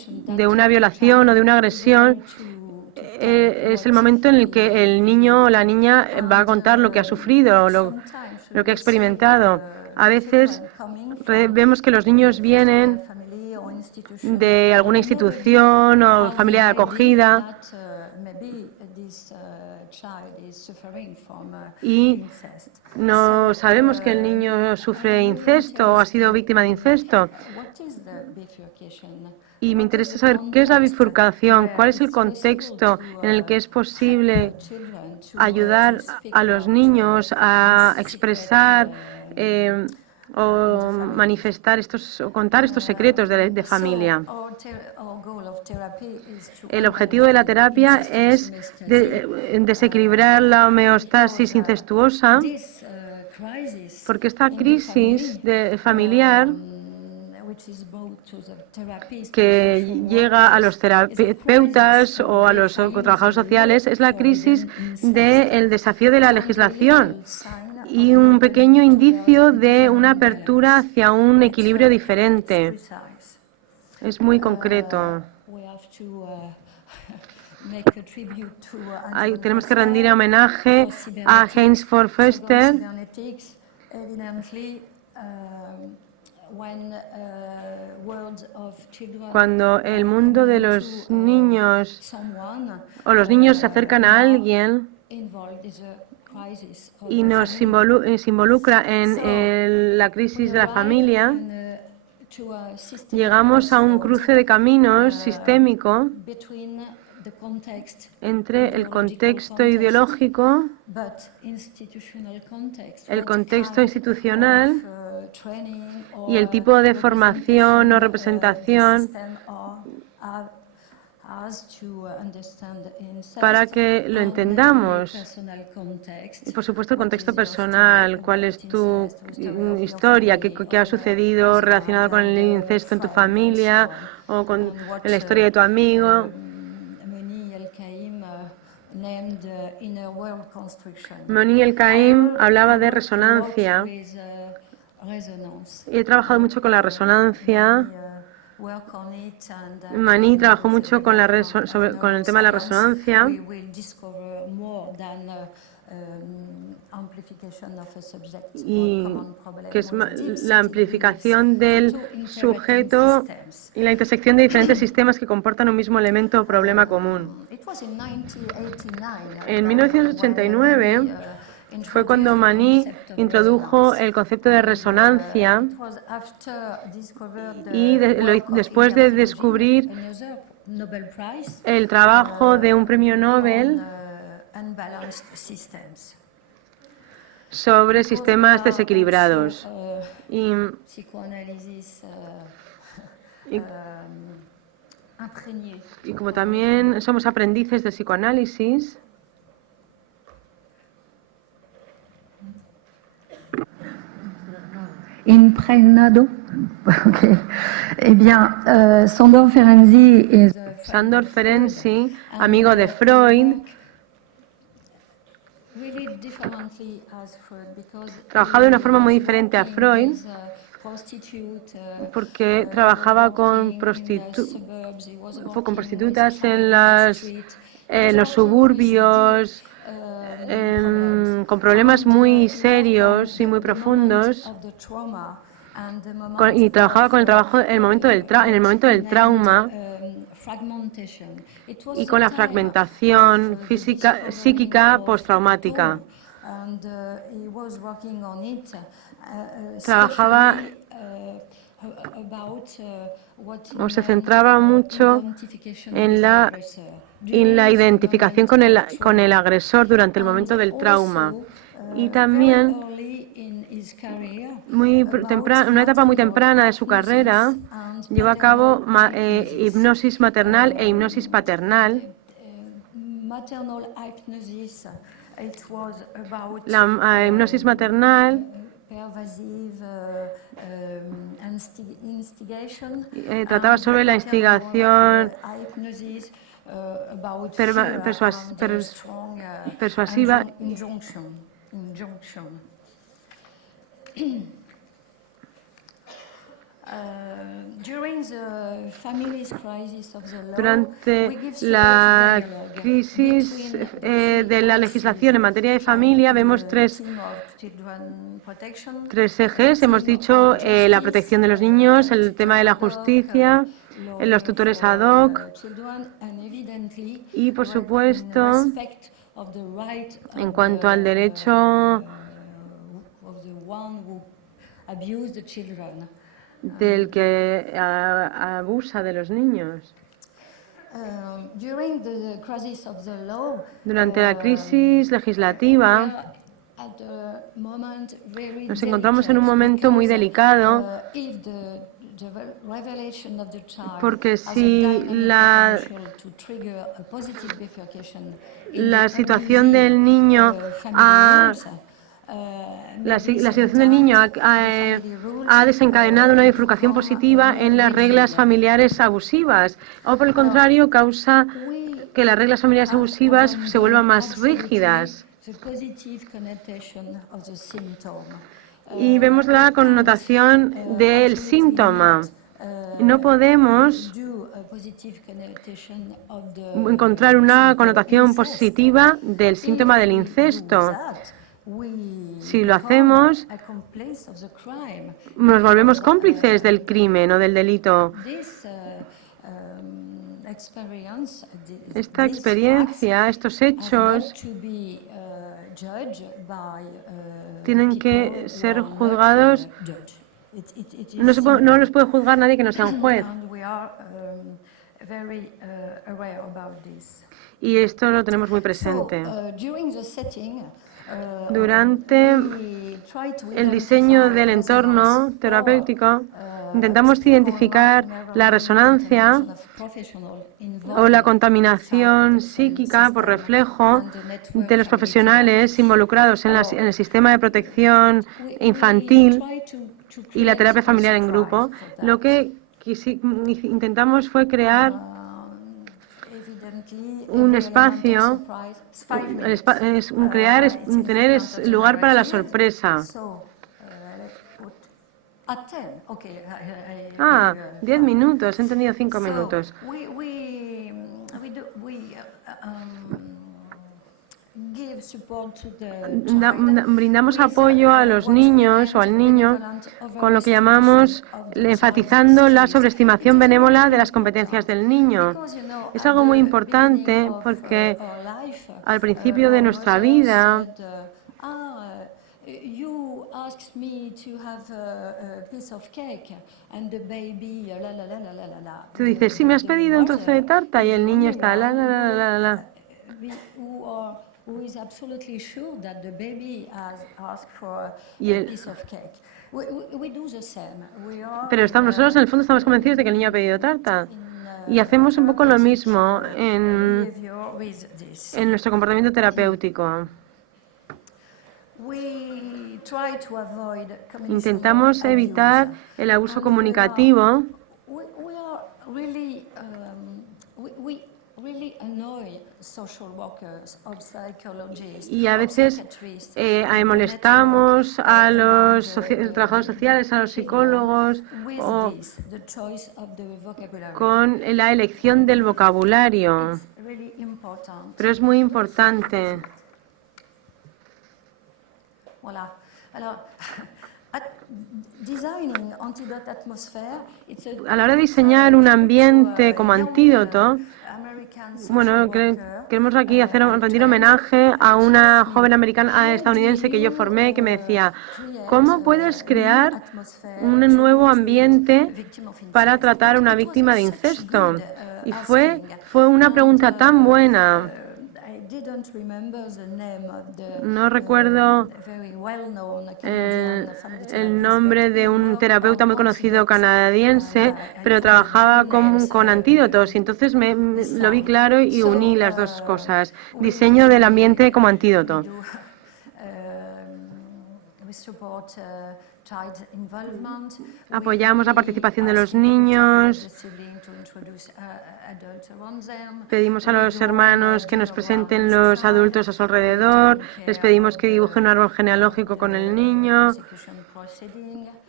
de una violación o de una agresión, es el momento en el que el niño o la niña va a contar lo que ha sufrido, lo que ha experimentado. A veces vemos que los niños vienen de alguna institución o familia de acogida y no sabemos que el niño sufre incesto o ha sido víctima de incesto. Y me interesa saber qué es la bifurcación, cuál es el contexto en el que es posible ayudar a los niños a expresar o manifestar o contar estos secretos de familia. El objetivo de la terapia es desequilibrar la homeostasis incestuosa, porque esta crisis familiar que llega a los terapeutas o a los trabajadores sociales es la crisis del desafío de la legislación y un pequeño indicio de una apertura hacia un equilibrio diferente. Es muy concreto. Tenemos que rendir homenaje a Heinz von Foerster. Cuando el mundo de los niños o los niños se acercan a alguien y se involucra en la crisis de la familia, llegamos a un cruce de caminos sistémico entre el contexto ideológico, el contexto institucional y el tipo de formación o representación para que lo entendamos. Y por supuesto el contexto personal, cuál es tu historia, qué ha sucedido relacionado con el incesto en tu familia o con la historia de tu amigo. Moni El-Kaim hablaba de resonancia. He trabajado mucho con la resonancia. Mani trabajó mucho con el tema de la resonancia y que es la amplificación del sujeto y la intersección de diferentes sistemas que comportan un mismo elemento o problema común. En 1989 fue cuando Mani introdujo el concepto de resonancia y después de descubrir el trabajo de un premio Nobel sobre sistemas desequilibrados. Y como también somos aprendices de psicoanálisis, Impregnado. Okay. Eh bien, Sándor Ferenczi, amigo de Freud, trabajaba de una forma muy diferente a Freud porque trabajaba con prostitutas en los suburbios, con problemas muy serios y muy profundos, y trabajaba con en el momento del trauma y con la fragmentación psíquica postraumática. Trabajaba o se centraba mucho en la identificación con el agresor durante el momento del trauma y también en una etapa muy temprana de su carrera llevó a cabo hipnosis maternal e hipnosis paternal. La hipnosis maternal trataba sobre la instigación persuasiva durante la crisis de la legislación en materia de familia vemos tres ejes. Hemos dicho la protección de los niños, el tema de la justicia, los tutores ad hoc y, por supuesto, en cuanto al derecho del que abusa de los niños. Durante la crisis legislativa nos encontramos en un momento muy delicado porque si la situación del niño ha desencadenado una bifurcación positiva en las reglas familiares abusivas, o por el contrario causa que las reglas familiares abusivas se vuelvan más rígidas. Y vemos la connotación del síntoma. No podemos encontrar una connotación positiva del síntoma del incesto. Si lo hacemos, nos volvemos cómplices del crimen o del delito. Esta experiencia, estos hechos, tienen que ser juzgados. No los puede juzgar nadie que no sea un juez. y esto lo tenemos muy presente. Durante el diseño del entorno terapéutico, intentamos identificar la resonancia o la contaminación psíquica por reflejo de los profesionales involucrados en el sistema de protección infantil y la terapia familiar en grupo. Lo que intentamos fue crear un espacio, tener lugar para la sorpresa. 10 minutos, he entendido 5 minutos. Brindamos apoyo a los niños o al niño con lo que llamamos enfatizando la sobreestimación benévola de las competencias del niño. Es algo muy importante porque al principio de nuestra vida tú dices, sí, me has pedido un trozo de tarta y el niño está la, la, la, la, la. Pero nosotros en el fondo estamos convencidos de que el niño ha pedido tarta. Y hacemos un poco lo mismo en nuestro comportamiento terapéutico. Intentamos evitar el abuso comunicativo y a veces molestamos a los trabajadores sociales, a los psicólogos, con la elección del vocabulario. Pero es muy importante. A la hora de diseñar un ambiente como antídoto, bueno, queremos aquí rendir homenaje a una joven americana estadounidense que yo formé, que me decía, ¿cómo puedes crear un nuevo ambiente para tratar a una víctima de incesto? Y fue una pregunta tan buena. No recuerdo el nombre de un terapeuta muy conocido canadiense, pero trabajaba con antídotos y entonces lo vi claro y uní las dos cosas. Diseño del ambiente como antídoto. Apoyamos la participación de los niños. Pedimos a los hermanos que nos presenten los adultos a su alrededor. Les pedimos que dibujen un árbol genealógico con el niño.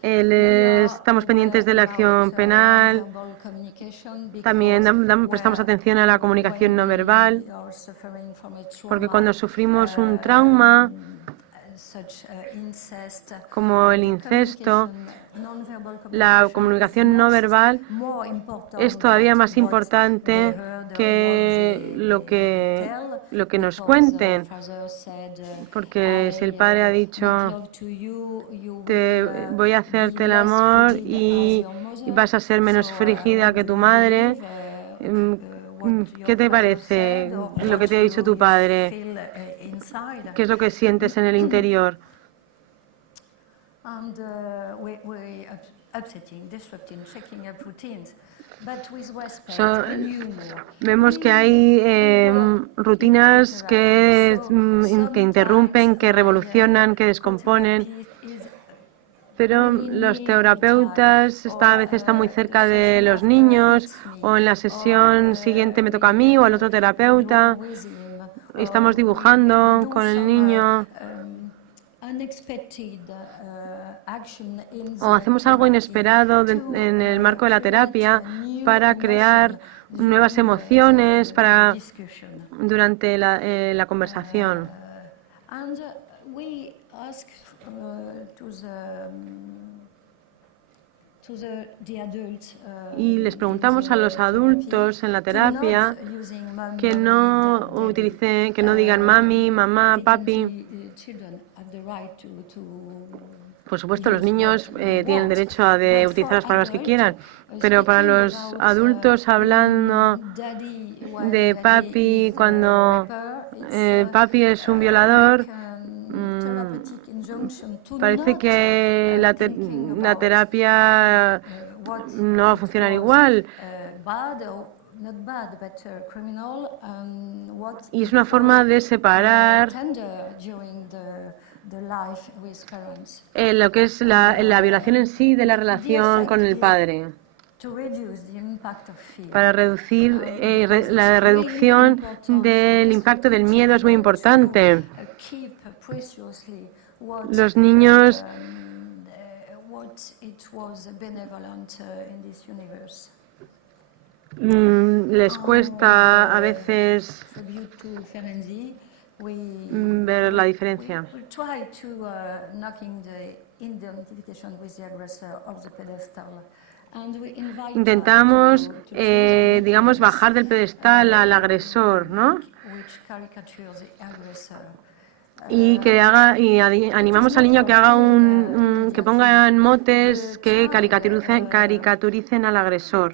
Estamos pendientes de la acción penal. También prestamos atención a la comunicación no verbal, porque cuando sufrimos un trauma, como el incesto, la comunicación no verbal es todavía más importante que lo que nos cuenten, porque si el padre ha dicho voy a hacerte el amor y vas a ser menos frígida que tu madre, ¿qué te parece lo que te ha dicho tu padre? ¿Qué es lo que sientes en el interior? Vemos que hay rutinas que interrumpen, que revolucionan, que descomponen, pero los terapeutas a veces están muy cerca de los niños, o en la sesión siguiente me toca a mí o al otro terapeuta, y estamos dibujando con el niño. O hacemos algo inesperado en el marco de la terapia para crear nuevas emociones durante la conversación. Y les preguntamos a los adultos en la terapia que no digan mami, mamá, papi, Por supuesto, los niños tienen derecho a utilizar las palabras que quieran, pero para los adultos, hablando de papi, cuando papi es un violador, parece que la terapia no va a funcionar igual. Y es una forma de separar lo que es la violación en sí de la relación con el padre. Para reducir la reducción del impacto del miedo es muy importante. Los niños les cuesta a veces ver la diferencia. Intentamos, digamos, bajar del pedestal al agresor, ¿no? Y animamos al niño a que haga que pongan motes que caricaturicen al agresor.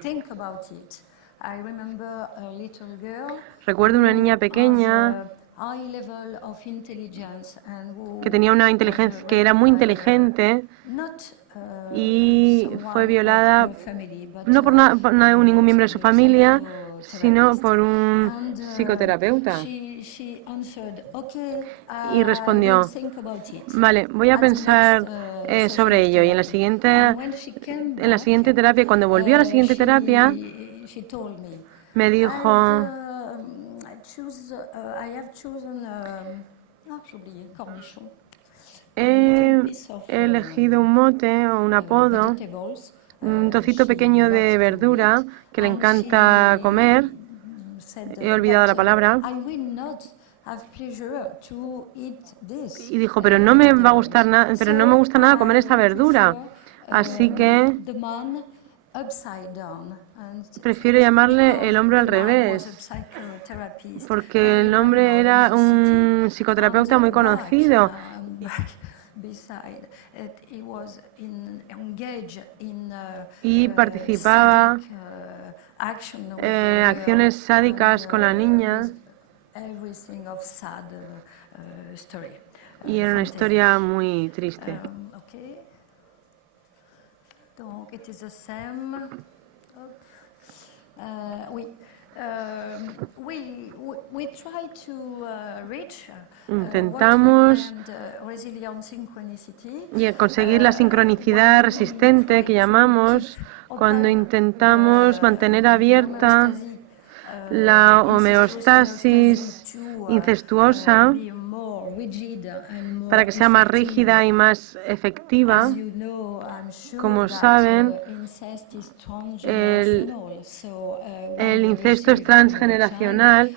Recuerdo una niña pequeña que tenía una inteligencia, que era muy inteligente y fue violada no por ningún miembro de su familia, sino por un psicoterapeuta. Y respondió, vale, voy a pensar sobre ello. Y en la siguiente terapia, cuando volvió a la siguiente terapia, me dijo, he elegido un mote o un apodo, un trocito pequeño de verdura que le encanta comer. He olvidado la palabra. Y dijo, pero no me va a gustar nada, pero no me gusta nada comer esta verdura. Así que prefiero llamarle el hombre al revés, porque el hombre era un psicoterapeuta muy conocido y participaba en acciones sádicas con la niña. Y era una historia muy triste. Intentamos conseguir la sincronicidad resistente que llamamos cuando intentamos mantener abierta la homeostasis incestuosa para que sea más rígida y más efectiva. Como saben, el incesto es transgeneracional,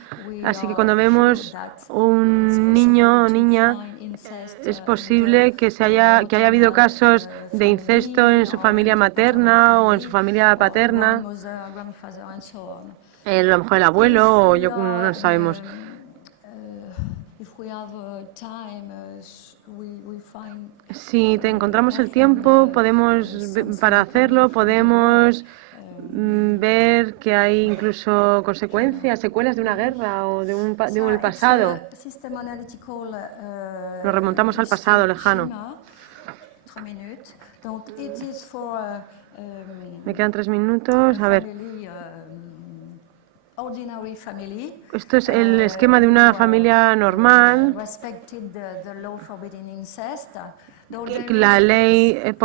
así que cuando vemos un niño o niña, es posible que haya habido casos de incesto en su familia materna o en su familia paterna, a lo mejor el abuelo o yo no sabemos. Si te encontramos el tiempo, para hacerlo, podemos ver que hay incluso consecuencias, secuelas de una guerra o de un pasado. Nos remontamos al pasado lejano. Me quedan 3 minutos. A ver. Esto es el esquema de una familia normal. La ley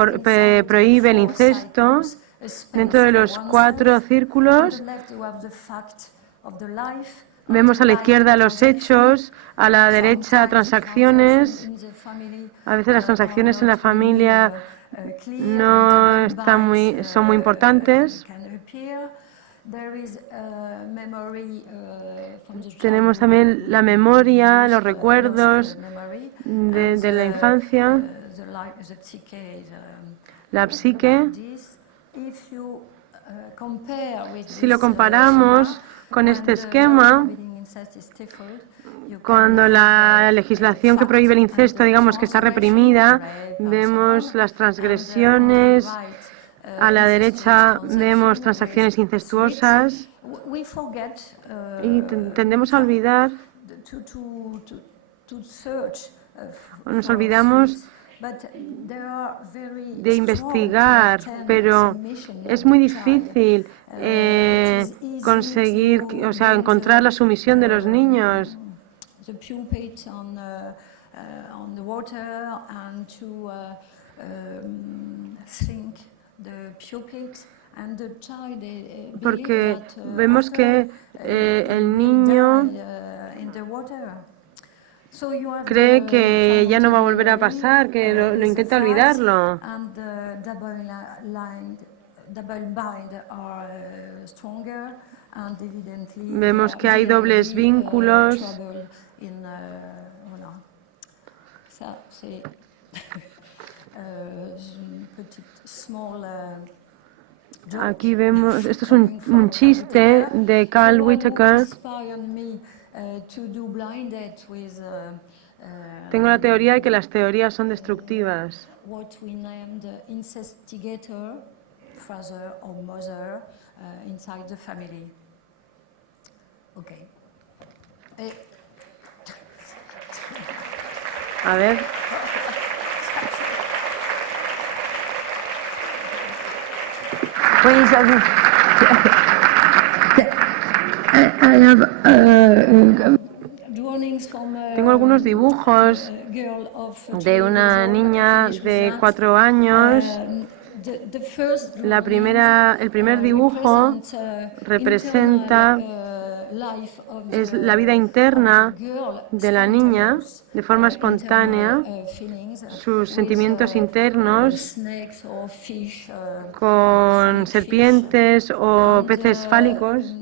prohíbe el incesto. Dentro de los 4 círculos vemos a la izquierda los hechos, a la derecha transacciones. A veces las transacciones en la familia son muy importantes. Tenemos también la memoria, los recuerdos de la infancia, la psique. Si lo comparamos con este esquema, Cuando la legislación que prohíbe el incesto, digamos que está reprimida, vemos las transgresiones. A la derecha vemos transacciones incestuosas y tendemos a olvidar, nos olvidamos de investigar, pero es muy difícil conseguir, o sea, encontrar la sumisión de los niños. Porque vemos que el niño cree que ya no va a volver a pasar, que lo intenta olvidarlo. Vemos que hay dobles vínculos. Aquí vemos, esto es un chiste de Carl Whitaker. Tengo la teoría de que las teorías son destructivas. A ver. Tengo algunos dibujos de una niña de 4 años. El primer dibujo representa la vida interna de la niña de forma espontánea, sus sentimientos internos con serpientes o peces fálicos.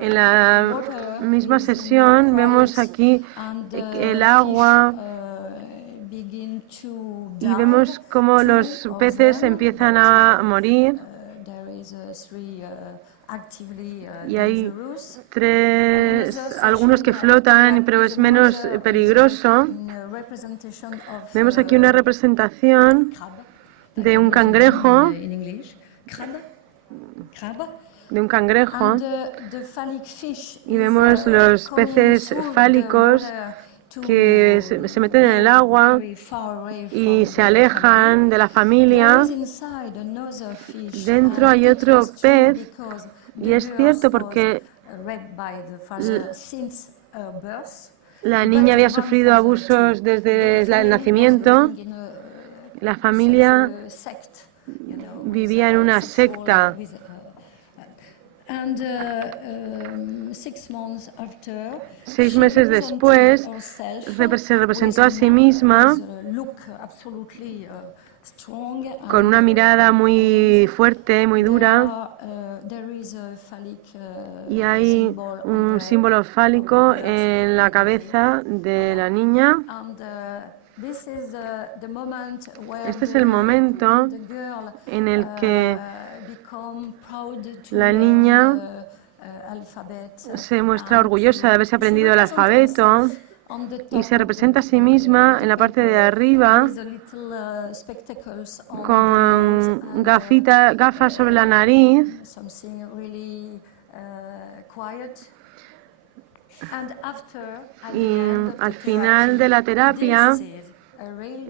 En la misma sesión vemos aquí el agua y vemos cómo los peces empiezan a morir. Y hay algunos que flotan, pero es menos peligroso. Vemos aquí una representación de un cangrejo. Y vemos los peces fálicos que se meten en el agua y se alejan de la familia. Dentro hay otro pez, y es cierto porque la niña había sufrido abusos desde el nacimiento. La familia vivía en una secta. 6 meses después se representó a sí misma con una mirada muy fuerte, muy dura, y hay un símbolo fálico en la cabeza de la niña. Este es el momento en el que la niña se muestra orgullosa de haberse aprendido el alfabeto y se representa a sí misma en la parte de arriba con gafas sobre la nariz. Y al final de la terapia,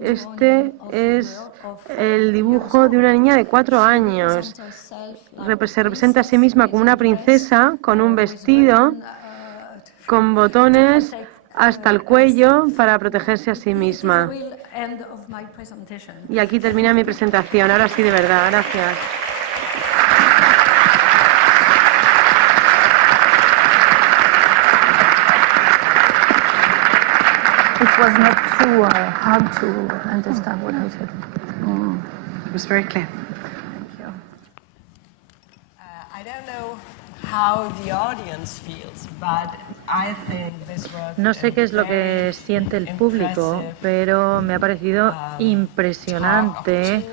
este es el dibujo de una niña de 4 años. Se representa a sí misma como una princesa con un vestido con botones hasta el cuello para protegerse a sí misma. Y aquí termina mi presentación. Ahora sí, de verdad. Gracias. It was not too hard to understand what I said. It was very clear. Thank you. I don't know how the audience feels, but I think this was No sé qué es lo que siente el público, pero me ha parecido impresionante.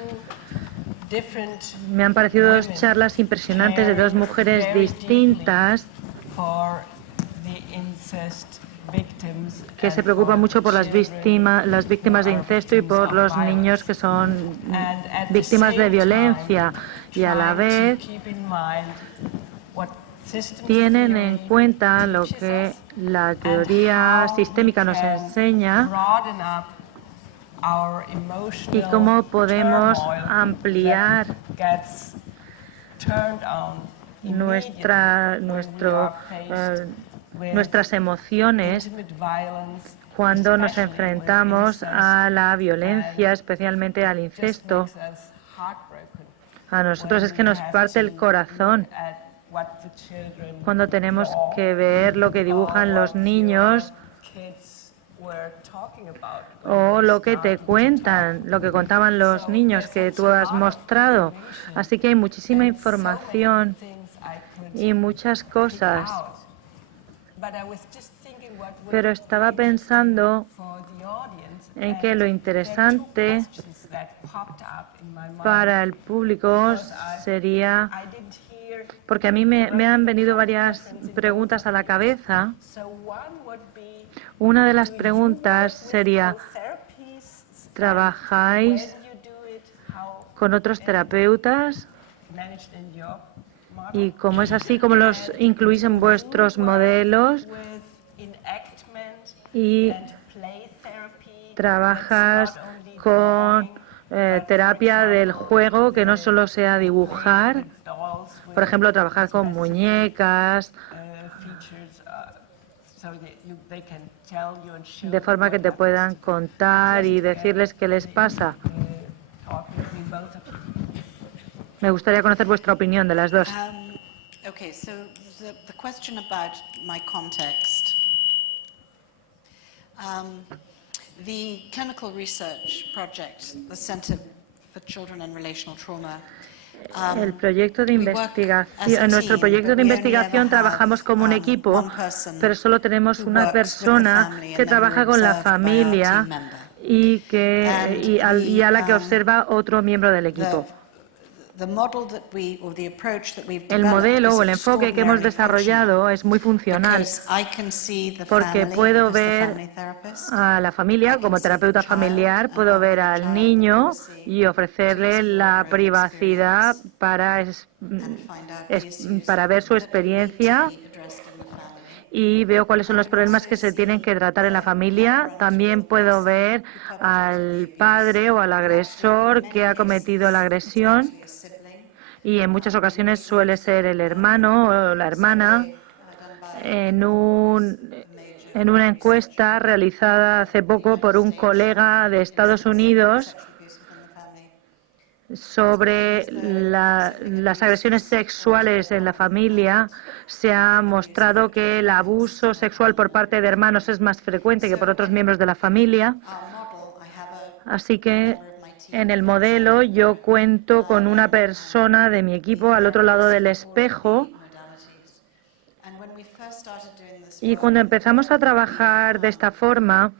Me han parecido 2 charlas impresionantes de 2 mujeres distintas que se preocupa mucho por las víctimas de incesto y por los niños que son víctimas de violencia, y a la vez tienen en cuenta lo que la teoría sistémica nos enseña y cómo podemos ampliar nuestras emociones cuando nos enfrentamos a la violencia, especialmente al incesto. A nosotros es que nos parte el corazón cuando tenemos que ver lo que dibujan los niños o lo que te cuentan, lo que contaban los niños que tú has mostrado. Así que hay muchísima información y muchas cosas. Pero estaba pensando en que lo interesante para el público sería, porque a mí me han venido varias preguntas a la cabeza. Una de las preguntas sería, ¿trabajáis con otros terapeutas? Y cómo es así, ¿cómo los incluís en vuestros modelos? Y trabajas con terapia del juego, que no solo sea dibujar, por ejemplo, trabajar con muñecas, de forma que te puedan contar y decirles qué les pasa. Me gustaría conocer vuestra opinión de las dos. Okay, so the question about my context. The clinical research project, the Center for Children and Relational Trauma. El proyecto de investigación, en nuestro proyecto de investigación trabajamos como un equipo, pero solo tenemos una persona que trabaja con la familia y a la que observa otro miembro del equipo. El modelo o el enfoque que hemos desarrollado es muy funcional porque puedo ver a la familia como terapeuta familiar, puedo ver al niño y ofrecerle la privacidad para ver su experiencia, y veo cuáles son los problemas que se tienen que tratar en la familia. También puedo ver al padre o al agresor que ha cometido la agresión, y en muchas ocasiones suele ser el hermano o la hermana. En una encuesta realizada hace poco por un colega de Estados Unidos sobre las agresiones sexuales en la familia, se ha mostrado que el abuso sexual por parte de hermanos es más frecuente que por otros miembros de la familia. Así que en el modelo yo cuento con una persona de mi equipo al otro lado del espejo, y cuando empezamos a trabajar de esta forma,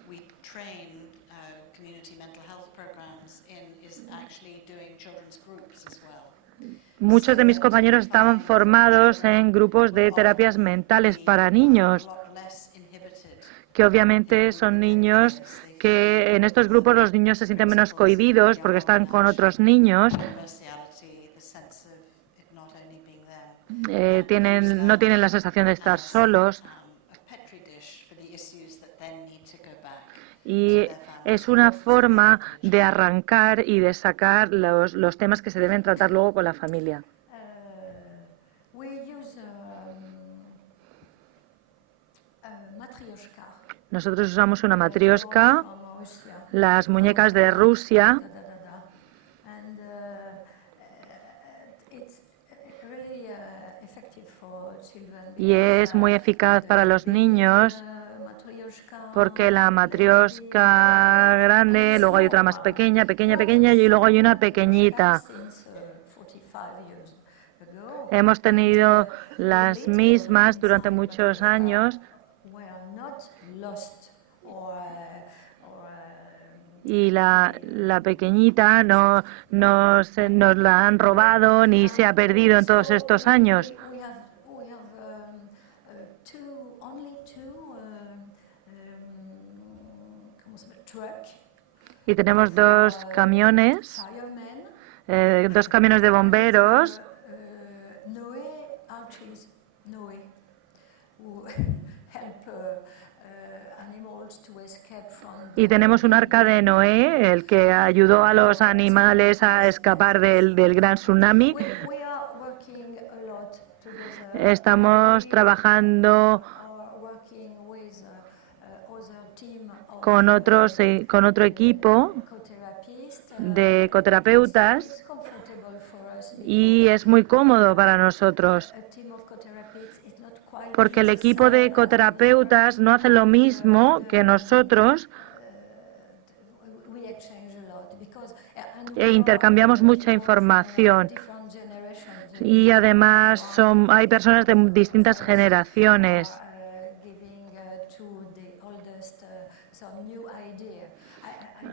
muchos de mis compañeros estaban formados en grupos de terapias mentales para niños, que obviamente son niños que en estos grupos los niños se sienten menos cohibidos porque están con otros niños, no tienen la sensación de estar solos, y es una forma de arrancar y de sacar los temas que se deben tratar luego con la familia. Nosotros usamos una matrioshka, las muñecas de Rusia, y es muy eficaz para los niños porque la matrioshka grande, luego hay otra más pequeña, pequeña, y luego hay una pequeñita. Hemos tenido las mismas durante muchos años y la pequeñita no nos la han robado ni se ha perdido en todos estos años. Y tenemos dos camiones de bomberos. Y tenemos un arca de Noé, el que ayudó a los animales a escapar del gran tsunami. Estamos trabajando con otro equipo de ecoterapeutas y es muy cómodo para nosotros, porque el equipo de ecoterapeutas no hace lo mismo que nosotros e intercambiamos mucha información. Y además hay personas de distintas generaciones.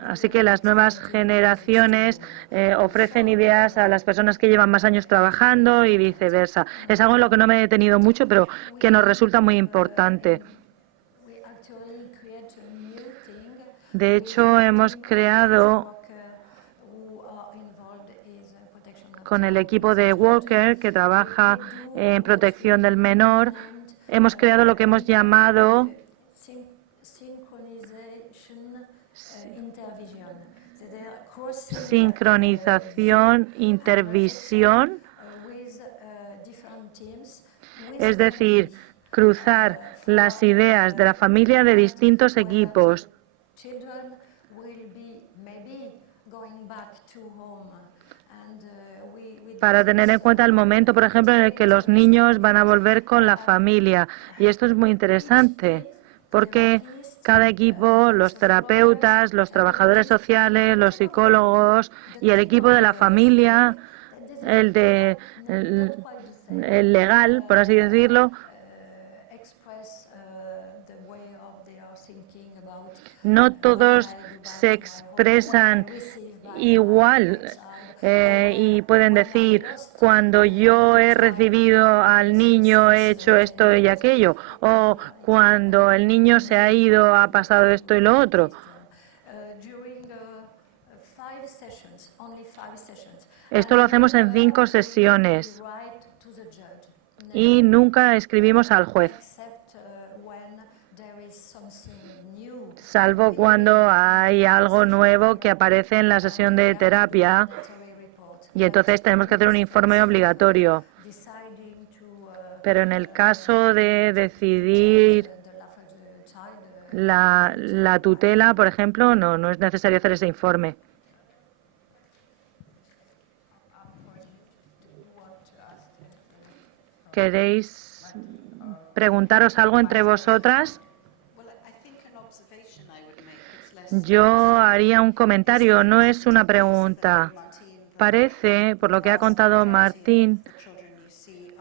Así que las nuevas generaciones ofrecen ideas a las personas que llevan más años trabajando y viceversa. Es algo en lo que no me he detenido mucho, pero que nos resulta muy importante. De hecho, hemos creado con el equipo de Walker, que trabaja en protección del menor, hemos creado lo que hemos llamado sincronización, intervisión, es decir, cruzar las ideas de la familia de distintos equipos. Para tener en cuenta el momento, por ejemplo, en el que los niños van a volver con la familia. Y esto es muy interesante, porque cada equipo, los terapeutas, los trabajadores sociales, los psicólogos y el equipo de la familia, el legal, por así decirlo, no todos se expresan igual. Y pueden decir, cuando yo he recibido al niño he hecho esto y aquello, o cuando el niño se ha ido ha pasado esto y lo otro. Esto lo hacemos en 5 sesiones y nunca escribimos al juez, salvo cuando hay algo nuevo que aparece en la sesión de terapia. Y entonces tenemos que hacer un informe obligatorio. Pero en el caso de decidir la tutela, por ejemplo, no es necesario hacer ese informe. ¿Queréis preguntaros algo entre vosotras? Yo haría un comentario, no es una pregunta. Parece, por lo que ha contado Martín,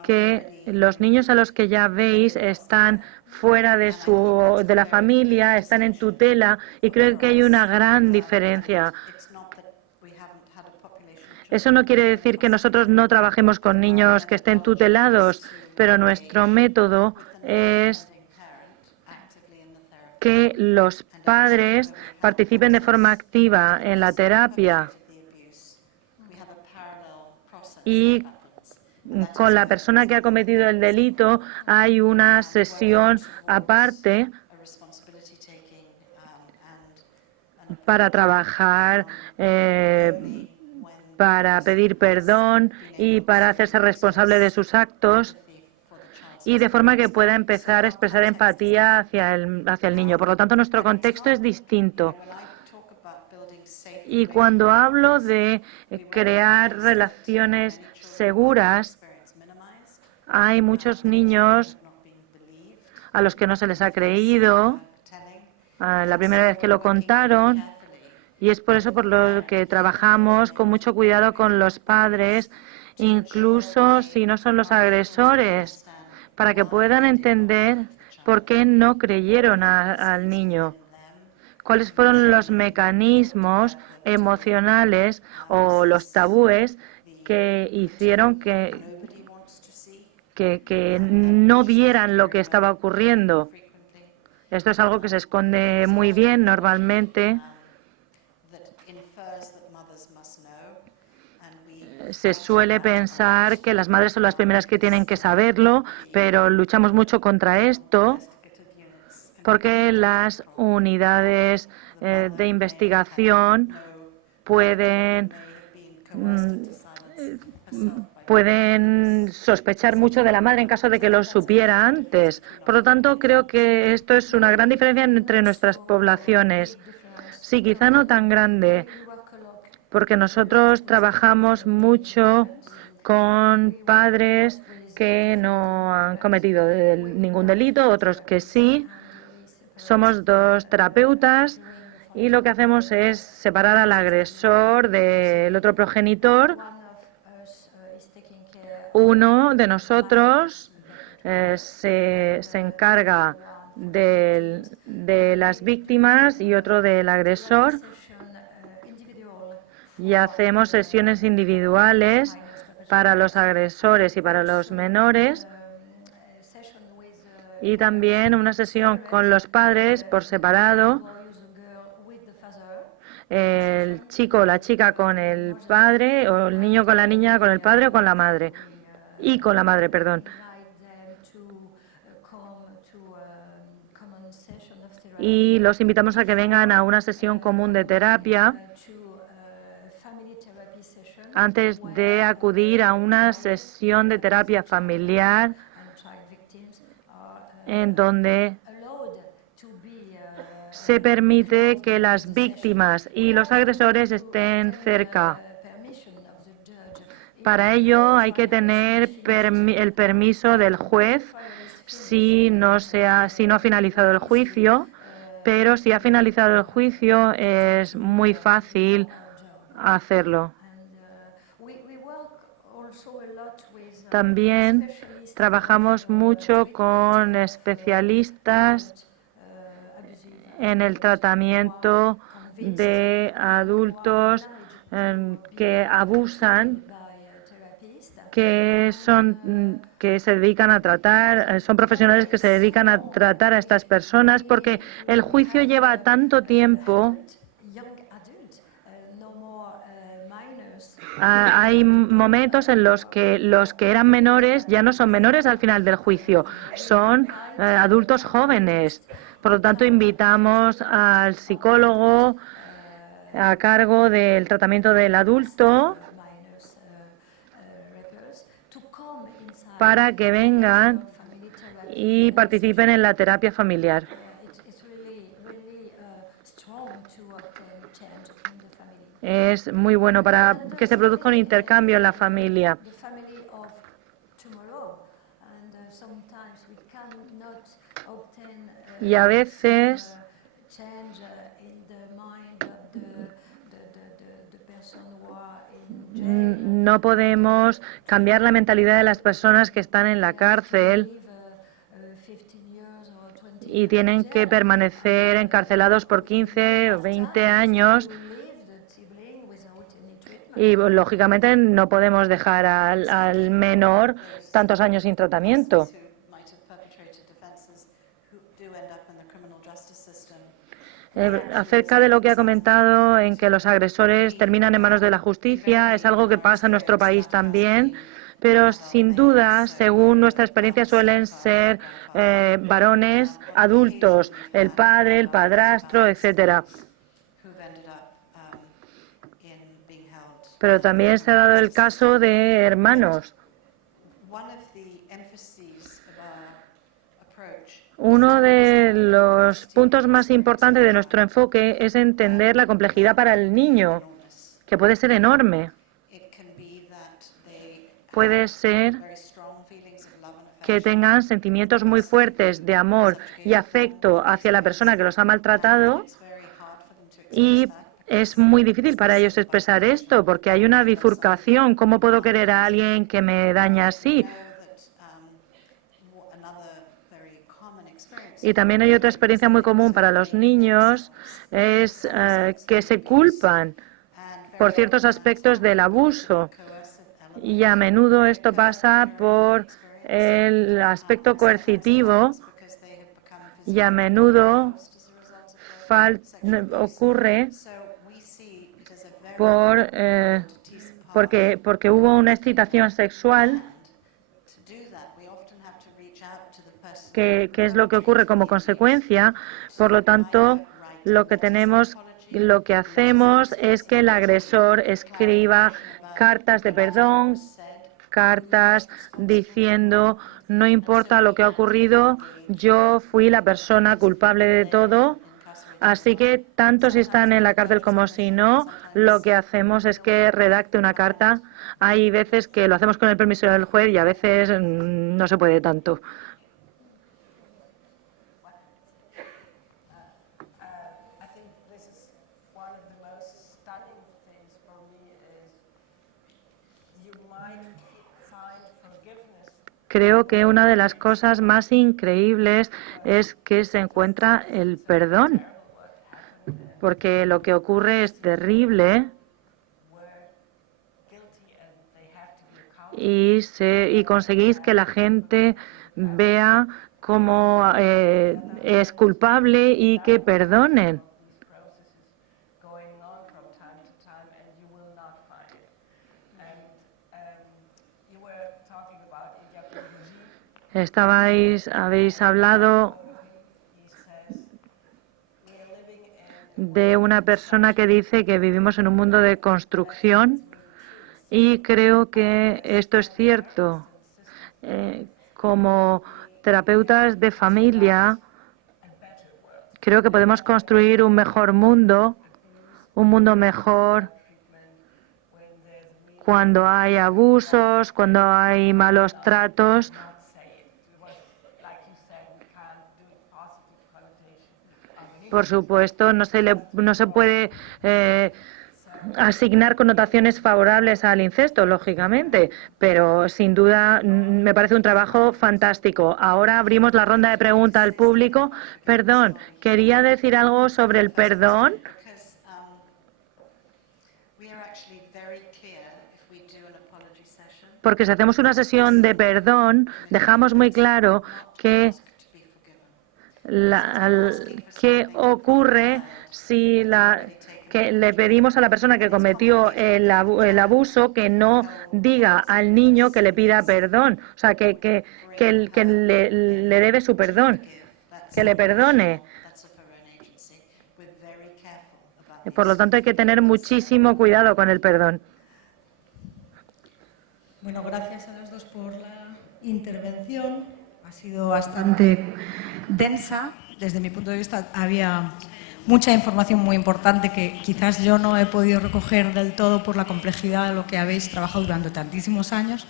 que los niños a los que ya veis están fuera de la familia, están en tutela, y creo que hay una gran diferencia. Eso no quiere decir que nosotros no trabajemos con niños que estén tutelados, pero nuestro método es que los padres participen de forma activa en la terapia. Y con la persona que ha cometido el delito hay una sesión aparte para trabajar, para pedir perdón y para hacerse responsable de sus actos, y de forma que pueda empezar a expresar empatía hacia el niño. Por lo tanto, nuestro contexto es distinto. Y cuando hablo de crear relaciones seguras, hay muchos niños a los que no se les ha creído la primera vez que lo contaron, y es por eso por lo que trabajamos con mucho cuidado con los padres, incluso si no son los agresores, para que puedan entender por qué no creyeron al niño. ¿Cuáles fueron los mecanismos emocionales o los tabúes que hicieron que no vieran lo que estaba ocurriendo? Esto es algo que se esconde muy bien normalmente. Se suele pensar que las madres son las primeras que tienen que saberlo, pero luchamos mucho contra esto porque las unidades de investigación pueden sospechar mucho de la madre en caso de que lo supiera antes. Por lo tanto, creo que esto es una gran diferencia entre nuestras poblaciones. Sí, quizá no tan grande, porque nosotros trabajamos mucho con padres que no han cometido ningún delito, otros que sí. Somos dos terapeutas y lo que hacemos es separar al agresor del otro progenitor. Uno de nosotros se encarga de las víctimas y otro del agresor. Y hacemos sesiones individuales para los agresores y para los menores. Y también una sesión con los padres por separado. El chico o la chica con el padre, o el niño con la niña con el padre o con la madre. Y con la madre, perdón. Y los invitamos a que vengan a una sesión común de terapia antes de acudir a una sesión de terapia familiar en donde se permite que las víctimas y los agresores estén cerca. Para ello hay que tener el permiso del juez si no ha finalizado el juicio, pero si ha finalizado el juicio es muy fácil hacerlo. También trabajamos mucho con especialistas en el tratamiento de adultos que abusan, que se dedican a tratar, son profesionales que se dedican a tratar a estas personas porque el juicio lleva tanto tiempo. Hay momentos en los que eran menores ya no son menores al final del juicio, son adultos jóvenes. Por lo tanto, invitamos al psicólogo a cargo del tratamiento del adulto para que vengan y participen en la terapia familiar. Es muy bueno para que se produzca un intercambio en la familia. Y a veces no podemos cambiar la mentalidad de las personas que están en la cárcel y tienen que permanecer encarcelados por 15 o 20 años. Y, lógicamente, no podemos dejar al menor tantos años sin tratamiento. Acerca de lo que ha comentado en que los agresores terminan en manos de la justicia, es algo que pasa en nuestro país también, pero sin duda, según nuestra experiencia, suelen ser varones adultos, el padre, el padrastro, etcétera. Pero también se ha dado el caso de hermanos. Uno de los puntos más importantes de nuestro enfoque es entender la complejidad para el niño, que puede ser enorme. Puede ser que tengan sentimientos muy fuertes de amor y afecto hacia la persona que los ha maltratado y es muy difícil para ellos expresar esto porque hay una bifurcación. ¿Cómo puedo querer a alguien que me daña así? Y también hay otra experiencia muy común para los niños, es que se culpan por ciertos aspectos del abuso. Y a menudo esto pasa por el aspecto coercitivo y a menudo ocurre porque hubo una excitación sexual, que es lo que ocurre como consecuencia. Por lo tanto, lo que hacemos es que el agresor escriba cartas de perdón, cartas diciendo: no importa lo que ha ocurrido, yo fui la persona culpable de todo. Así que tanto si están en la cárcel como si no, lo que hacemos es que redacte una carta. Hay veces que lo hacemos con el permiso del juez y a veces no se puede tanto. Creo que una de las cosas más increíbles es que se encuentra el perdón, porque lo que ocurre es terrible y conseguís que la gente vea cómo es culpable y que perdonen. Habéis hablado de una persona que dice que vivimos en un mundo de construcción y creo que esto es cierto. Como terapeutas de familia, creo que podemos construir un mejor mundo, un mundo mejor cuando hay abusos, cuando hay malos tratos. Por supuesto, no se puede asignar connotaciones favorables al incesto, lógicamente, pero sin duda me parece un trabajo fantástico. Ahora abrimos la ronda de preguntas al público. Perdón, quería decir algo sobre el perdón. Porque si hacemos una sesión de perdón, dejamos muy claro que ¿qué ocurre si que le pedimos a la persona que cometió el abuso que no diga al niño que le pida perdón? O sea, que le debe su perdón, que le perdone. Por lo tanto, hay que tener muchísimo cuidado con el perdón. Bueno, gracias a los dos por la intervención. Ha sido bastante densa. Desde mi punto de vista había mucha información muy importante que quizás yo no he podido recoger del todo por la complejidad de lo que habéis trabajado durante tantísimos años,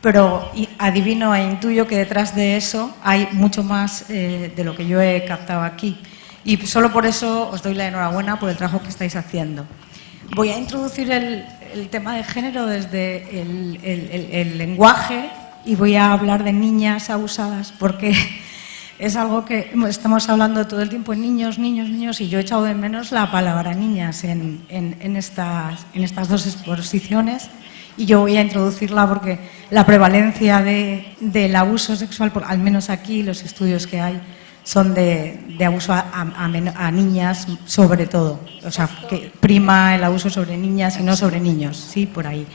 pero adivino e intuyo que detrás de eso hay mucho más de lo que yo he captado aquí. Y solo por eso os doy la enhorabuena por el trabajo que estáis haciendo. Voy a introducir el tema de género desde el lenguaje y voy a hablar de niñas abusadas porque es algo que estamos hablando todo el tiempo en niños, niños, niños, y yo he echado de menos la palabra niñas en estas dos exposiciones, y yo voy a introducirla porque la prevalencia del abuso sexual, al menos aquí los estudios que hay, son de abuso a niñas sobre todo. O sea, que prima el abuso sobre niñas y no sobre niños. Sí, por ahí.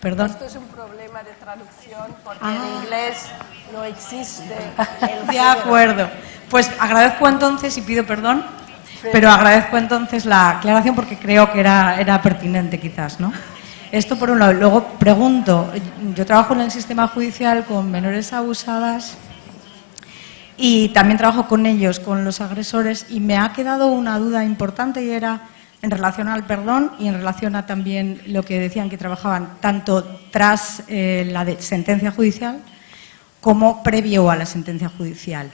Perdón. Esto es un problema de traducción porque en inglés no existe el De acuerdo. Pues agradezco entonces y pido perdón, pero agradezco entonces la aclaración porque creo que era pertinente quizás, ¿no? Esto por un lado. Luego pregunto, yo trabajo en el sistema judicial con menores abusadas y también trabajo con ellos, con los agresores, y me ha quedado una duda importante y era en relación al perdón y en relación a también lo que decían que trabajaban tanto tras la sentencia judicial como previo a la sentencia judicial.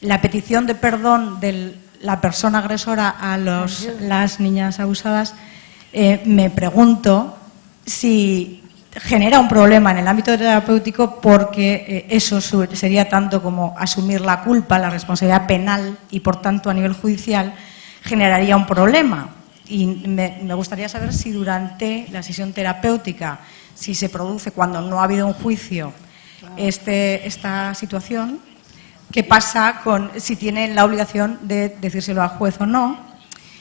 La petición de perdón de la persona agresora a las niñas abusadas, me pregunto si genera un problema en el ámbito terapéutico porque eso sería tanto como asumir la culpa, la responsabilidad penal y, por tanto, a nivel judicial generaría un problema. Y me gustaría saber si durante la sesión terapéutica, si se produce cuando no ha habido un juicio esta situación, qué pasa con si tienen la obligación de decírselo al juez o no.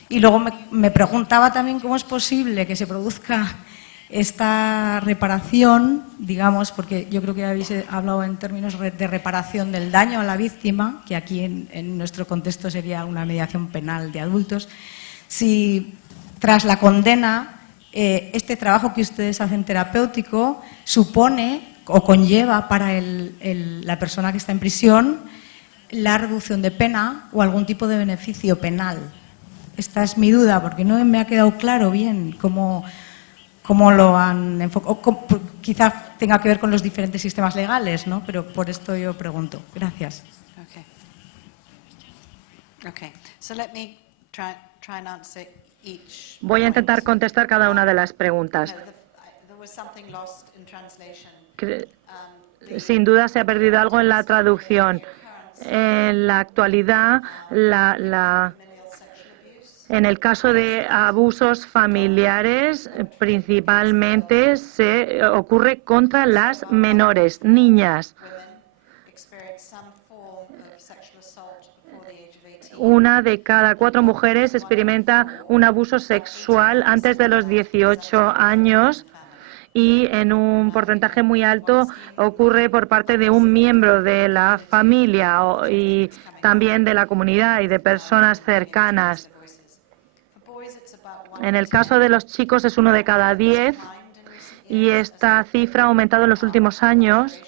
Y luego me preguntaba también cómo es posible que se produzca esta reparación, digamos, porque yo creo que habéis hablado en términos de reparación del daño a la víctima, que aquí en nuestro contexto sería una mediación penal de adultos, si tras la condena este trabajo que ustedes hacen terapéutico supone o conlleva para la persona que está en prisión la reducción de pena o algún tipo de beneficio penal. Esta es mi duda, porque no me ha quedado claro bien cómo lo han enfocado. Quizás tenga que ver con los diferentes sistemas legales, ¿no? Pero por esto yo pregunto. Gracias. Okay. So let me try and answer each. Voy a intentar contestar cada una de las preguntas. There was something lost in translation. Sin duda se ha perdido algo en la traducción. En la actualidad, en el caso de abusos familiares, principalmente se ocurre contra las menores, niñas. Una de cada 4 mujeres experimenta un abuso sexual antes de los 18 años y en un porcentaje muy alto ocurre por parte de un miembro de la familia y también de la comunidad y de personas cercanas. En el caso de los chicos es 1 de cada 10 y esta cifra ha aumentado en los últimos años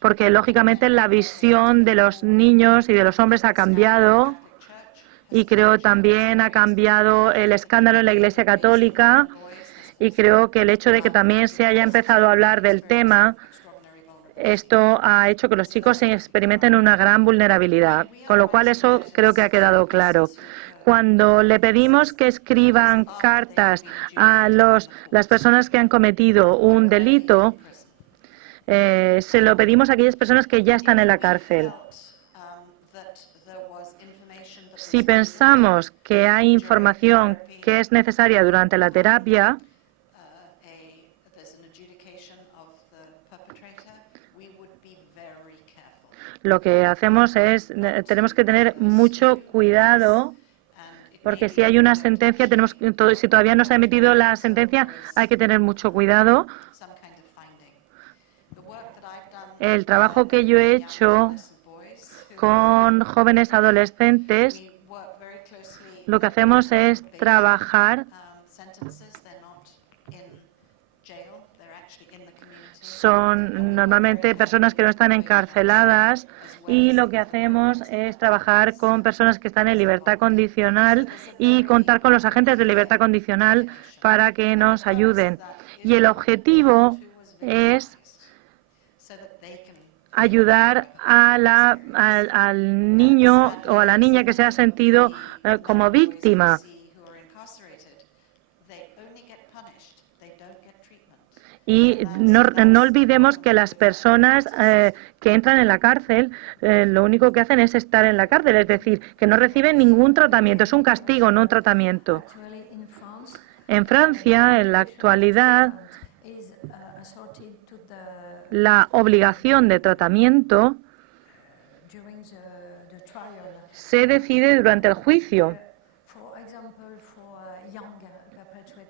porque, lógicamente, la visión de los niños y de los hombres ha cambiado y creo también ha cambiado el escándalo en la Iglesia Católica y creo que el hecho de que también se haya empezado a hablar del tema, esto ha hecho que los chicos experimenten una gran vulnerabilidad, con lo cual eso creo que ha quedado claro. Cuando le pedimos que escriban cartas a las personas que han cometido un delito, se lo pedimos a aquellas personas que ya están en la cárcel. Si pensamos que hay información que es necesaria durante la terapia, lo que hacemos es, tenemos que tener mucho cuidado, porque si hay una sentencia, si todavía no se ha emitido la sentencia, hay que tener mucho cuidado. El trabajo que yo he hecho con jóvenes adolescentes, lo que hacemos es trabajar. Son normalmente personas que no están encarceladas y lo que hacemos es trabajar con personas que están en libertad condicional y contar con los agentes de libertad condicional para que nos ayuden. Y el objetivo es ayudar al niño o a la niña que se ha sentido como víctima. Y no olvidemos que las personas que entran en la cárcel, lo único que hacen es estar en la cárcel, es decir, que no reciben ningún tratamiento, es un castigo, no un tratamiento. En Francia, en la actualidad, la obligación de tratamiento se decide durante el juicio.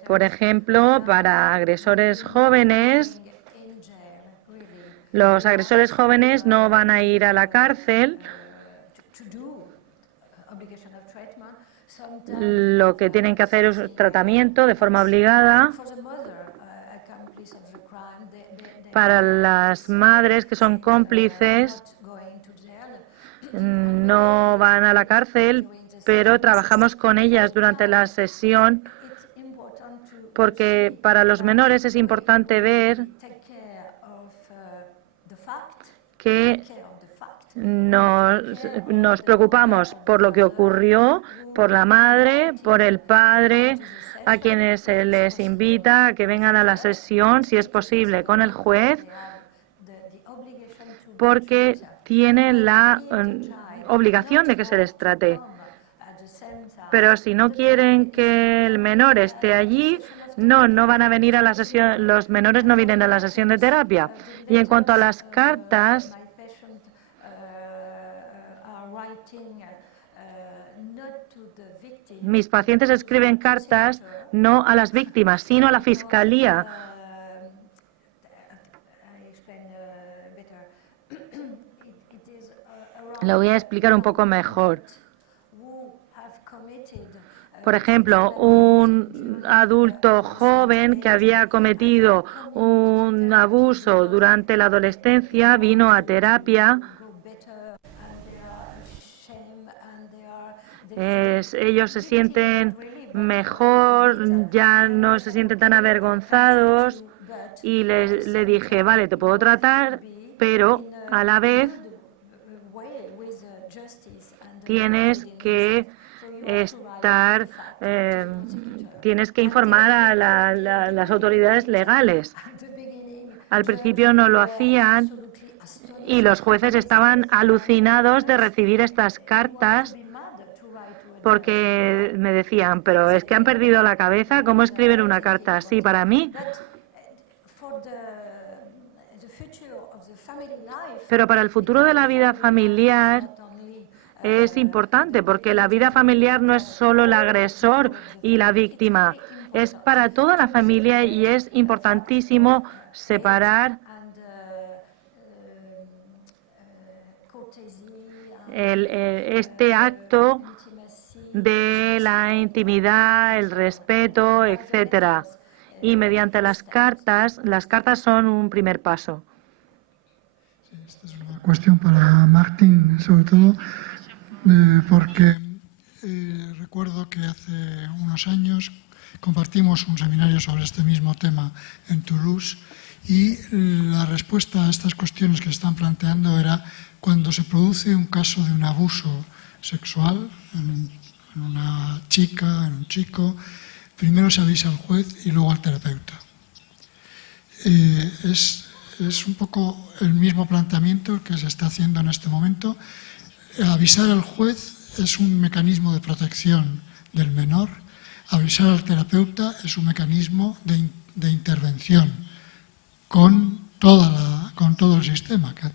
Por ejemplo, para agresores jóvenes, los agresores jóvenes no van a ir a la cárcel. Lo que tienen que hacer es tratamiento de forma obligada. Para las madres que son cómplices, no van a la cárcel, pero trabajamos con ellas durante la sesión, porque para los menores es importante ver que nos preocupamos por lo que ocurrió, por la madre, por el padre, a quienes se les invita a que vengan a la sesión, si es posible, con el juez, porque tienen la obligación de que se les trate. Pero si no quieren que el menor esté allí, no van a venir a la sesión, los menores no vienen a la sesión de terapia. Y en cuanto a las cartas, Mis pacientes escriben cartas no a las víctimas, sino a la fiscalía. Lo voy a explicar un poco mejor. Por ejemplo, un adulto joven que había cometido un abuso durante la adolescencia vino a terapia. Ellos se sienten mejor, ya no se sienten tan avergonzados y le dije, vale, te puedo tratar, pero a la vez tienes que tienes que informar a las autoridades legales. Al principio no lo hacían y los jueces estaban alucinados de recibir estas cartas porque me decían, pero es que han perdido la cabeza, ¿cómo escriben una carta así para mí? Pero para el futuro de la vida familiar es importante, porque la vida familiar no es solo el agresor y la víctima, es para toda la familia y es importantísimo separar este acto de la intimidad, el respeto, etcétera. Y mediante las cartas son un primer paso. Esta es una cuestión para Martín, sobre todo, porque recuerdo que hace unos años compartimos un seminario sobre este mismo tema en Toulouse y la respuesta a estas cuestiones que se están planteando era cuando se produce un caso de un abuso sexual en una chica, en un chico, primero se avisa al juez y luego al terapeuta. Es un poco el mismo planteamiento que se está haciendo en este momento. Avisar al juez es un mecanismo de protección del menor, avisar al terapeuta es un mecanismo de intervención con todo el sistema, que,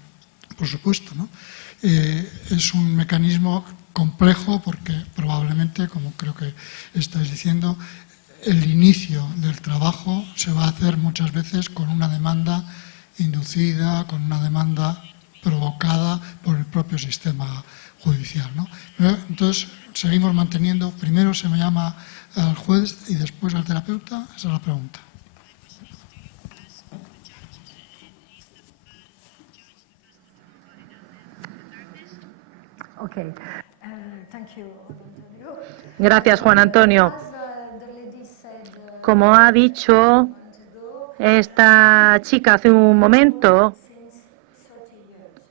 por supuesto, ¿no? Es un mecanismo complejo porque probablemente, como creo que estáis diciendo, el inicio del trabajo se va a hacer muchas veces con una demanda inducida, con una demanda provocada por el propio sistema judicial, ¿no? Entonces, seguimos manteniendo, primero se me llama al juez y después al terapeuta, esa es la pregunta. Gracias, Juan Antonio. Como ha dicho esta chica hace un momento,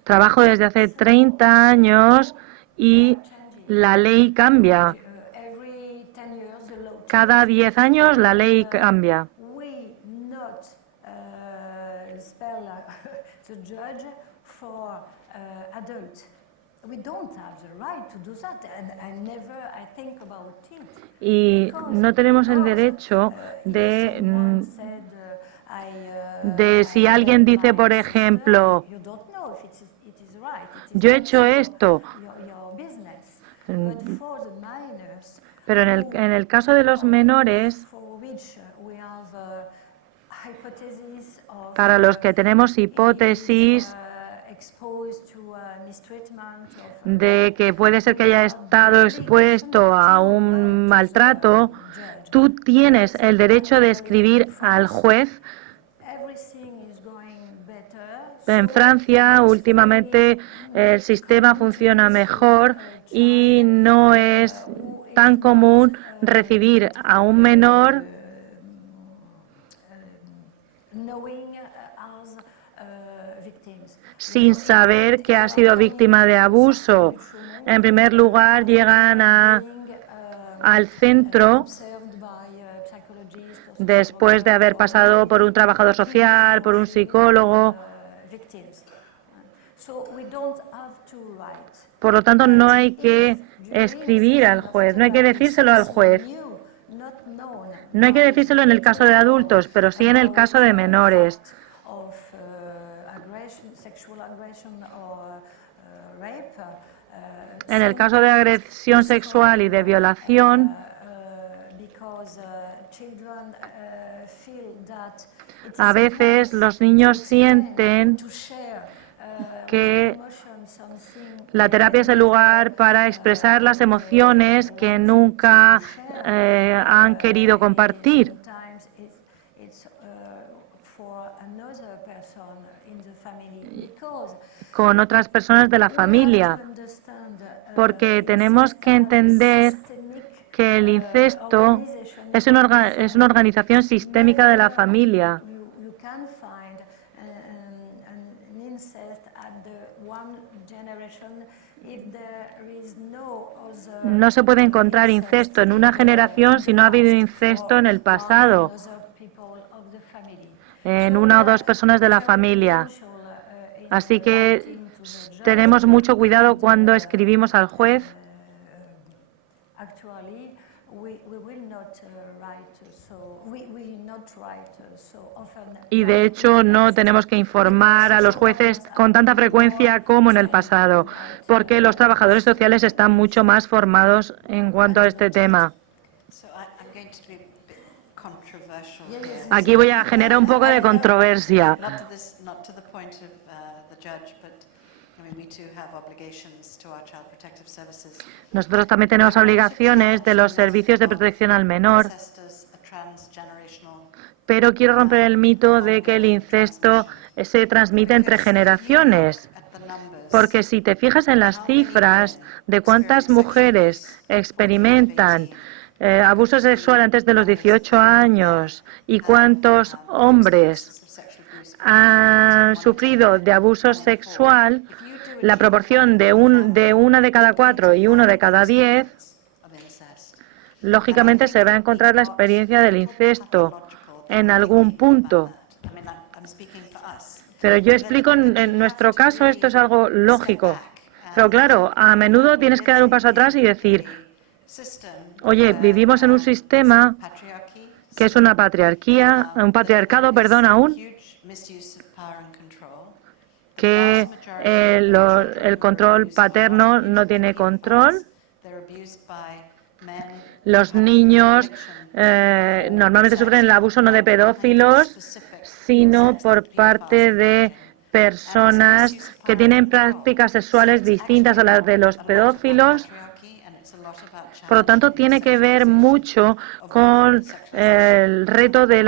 trabajo desde hace 30 años y la ley cambia. Cada 10 años la ley cambia. Y no tenemos el derecho de si alguien dice, por ejemplo, yo he hecho esto, pero en el caso de los menores, para los que tenemos hipótesis de que puede ser que haya estado expuesto a un maltrato, tú tienes el derecho de escribir al juez. En Francia, últimamente, el sistema funciona mejor y no es tan común recibir a un menor sin saber que ha sido víctima de abuso. En primer lugar, llegan al centro después de haber pasado por un trabajador social, por un psicólogo. Por lo tanto, no hay que escribir al juez, no hay que decírselo al juez. No hay que decírselo en el caso de adultos, pero sí en el caso de menores. En el caso de agresión sexual y de violación, a veces los niños sienten que la terapia es el lugar para expresar las emociones que nunca han querido compartir. Con otras personas de la familia, porque tenemos que entender que el incesto es una organización sistémica de la familia. No se puede encontrar incesto en una generación si no ha habido incesto en el pasado, en una o dos personas de la familia. Así que tenemos mucho cuidado cuando escribimos al juez. Y de hecho no tenemos que informar a los jueces con tanta frecuencia como en el pasado, porque los trabajadores sociales están mucho más formados en cuanto a este tema. Aquí voy a generar un poco de controversia. Nosotros también tenemos obligaciones de los servicios de protección al menor, pero quiero romper el mito de que el incesto se transmite entre generaciones, porque si te fijas en las cifras de cuántas mujeres experimentan abuso sexual antes de los 18 años y cuántos hombres han sufrido de abuso sexual, la proporción de una de cada 4 y 1 de cada 10, lógicamente se va a encontrar la experiencia del incesto en algún punto. Pero yo explico, en nuestro caso esto es algo lógico. Pero claro, a menudo tienes que dar un paso atrás y decir, oye, vivimos en un sistema que es una patriarquía, un patriarcado, perdón, aún, que el control paterno no tiene control. Los niños normalmente sufren el abuso no de pedófilos, sino por parte de personas que tienen prácticas sexuales distintas a las de los pedófilos. Por lo tanto, tiene que ver mucho con el reto de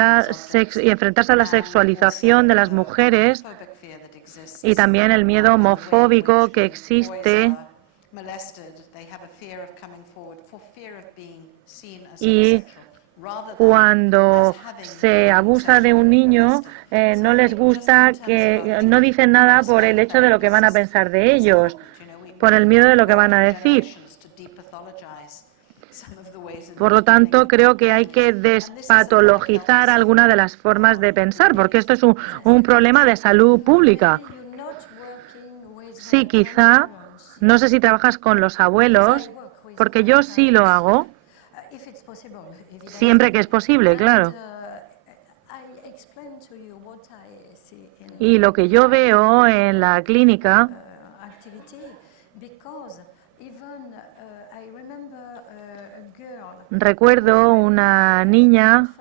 y enfrentarse a la sexualización de las mujeres y también el miedo homofóbico que existe. Y cuando se abusa de un niño, no les gusta, que no dicen nada por el hecho de lo que van a pensar de ellos, por el miedo de lo que van a decir. Por lo tanto, creo que hay que despatologizar alguna de las formas de pensar, porque esto es un problema de salud pública. Sí, quizá, no sé si trabajas con los abuelos, porque yo sí lo hago, siempre que es posible, claro. Y lo que yo veo en la clínica, recuerdo una niña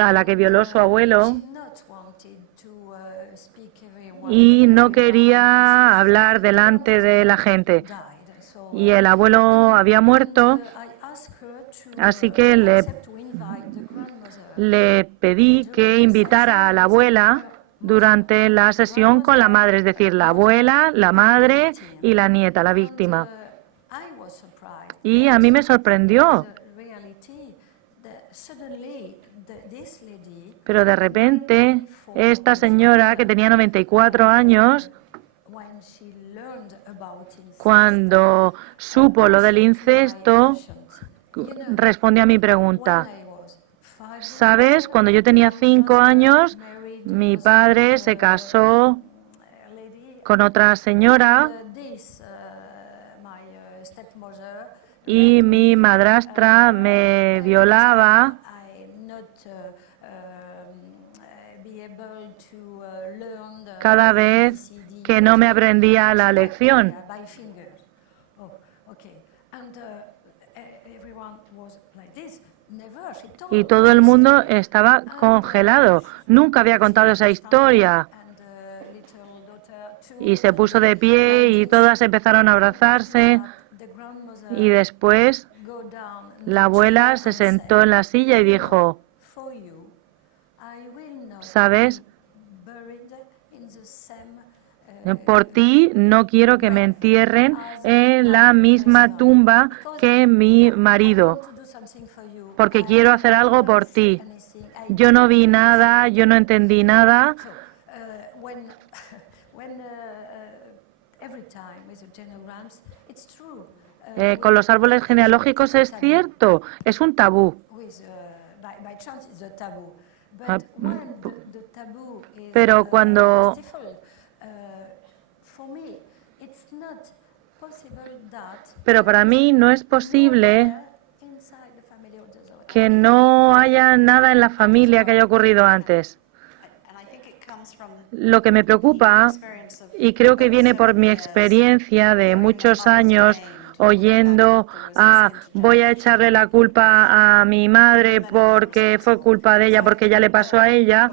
a la que violó su abuelo y no quería hablar delante de la gente. Y el abuelo había muerto, así que le pedí que invitara a la abuela durante la sesión con la madre, es decir, la abuela, la madre y la nieta, la víctima. Y a mí me sorprendió. Pero de repente, esta señora que tenía 94 años, cuando supo lo del incesto, respondió a mi pregunta. ¿Sabes? Cuando yo tenía 5 años, mi padre se casó con otra señora y mi madrastra me violaba. Cada vez que no me aprendía la lección. Y todo el mundo estaba congelado. Nunca había contado esa historia. Y se puso de pie y todas empezaron a abrazarse. Y después la abuela se sentó en la silla y dijo, ¿sabes? Por ti no quiero que me entierren en la misma tumba que mi marido, porque quiero hacer algo por ti. Yo no vi nada, yo no entendí nada. Con los árboles genealógicos es cierto, es un tabú. Pero cuando para mí no es posible que no haya nada en la familia que haya ocurrido antes. Lo que me preocupa, y creo que viene por mi experiencia de muchos años oyendo voy a echarle la culpa a mi madre porque fue culpa de ella, porque ella le pasó a ella.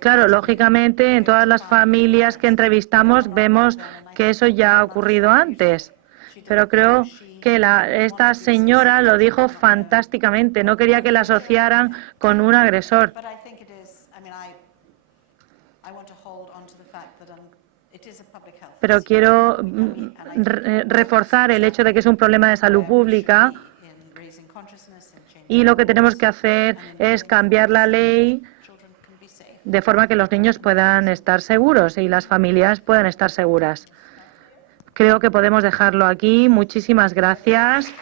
Claro, lógicamente, en todas las familias que entrevistamos vemos que eso ya ha ocurrido antes. Pero creo que esta señora lo dijo fantásticamente. No quería que la asociaran con un agresor. Pero quiero reforzar el hecho de que es un problema de salud pública y lo que tenemos que hacer es cambiar la ley de forma que los niños puedan estar seguros y las familias puedan estar seguras. Creo que podemos dejarlo aquí. Muchísimas gracias.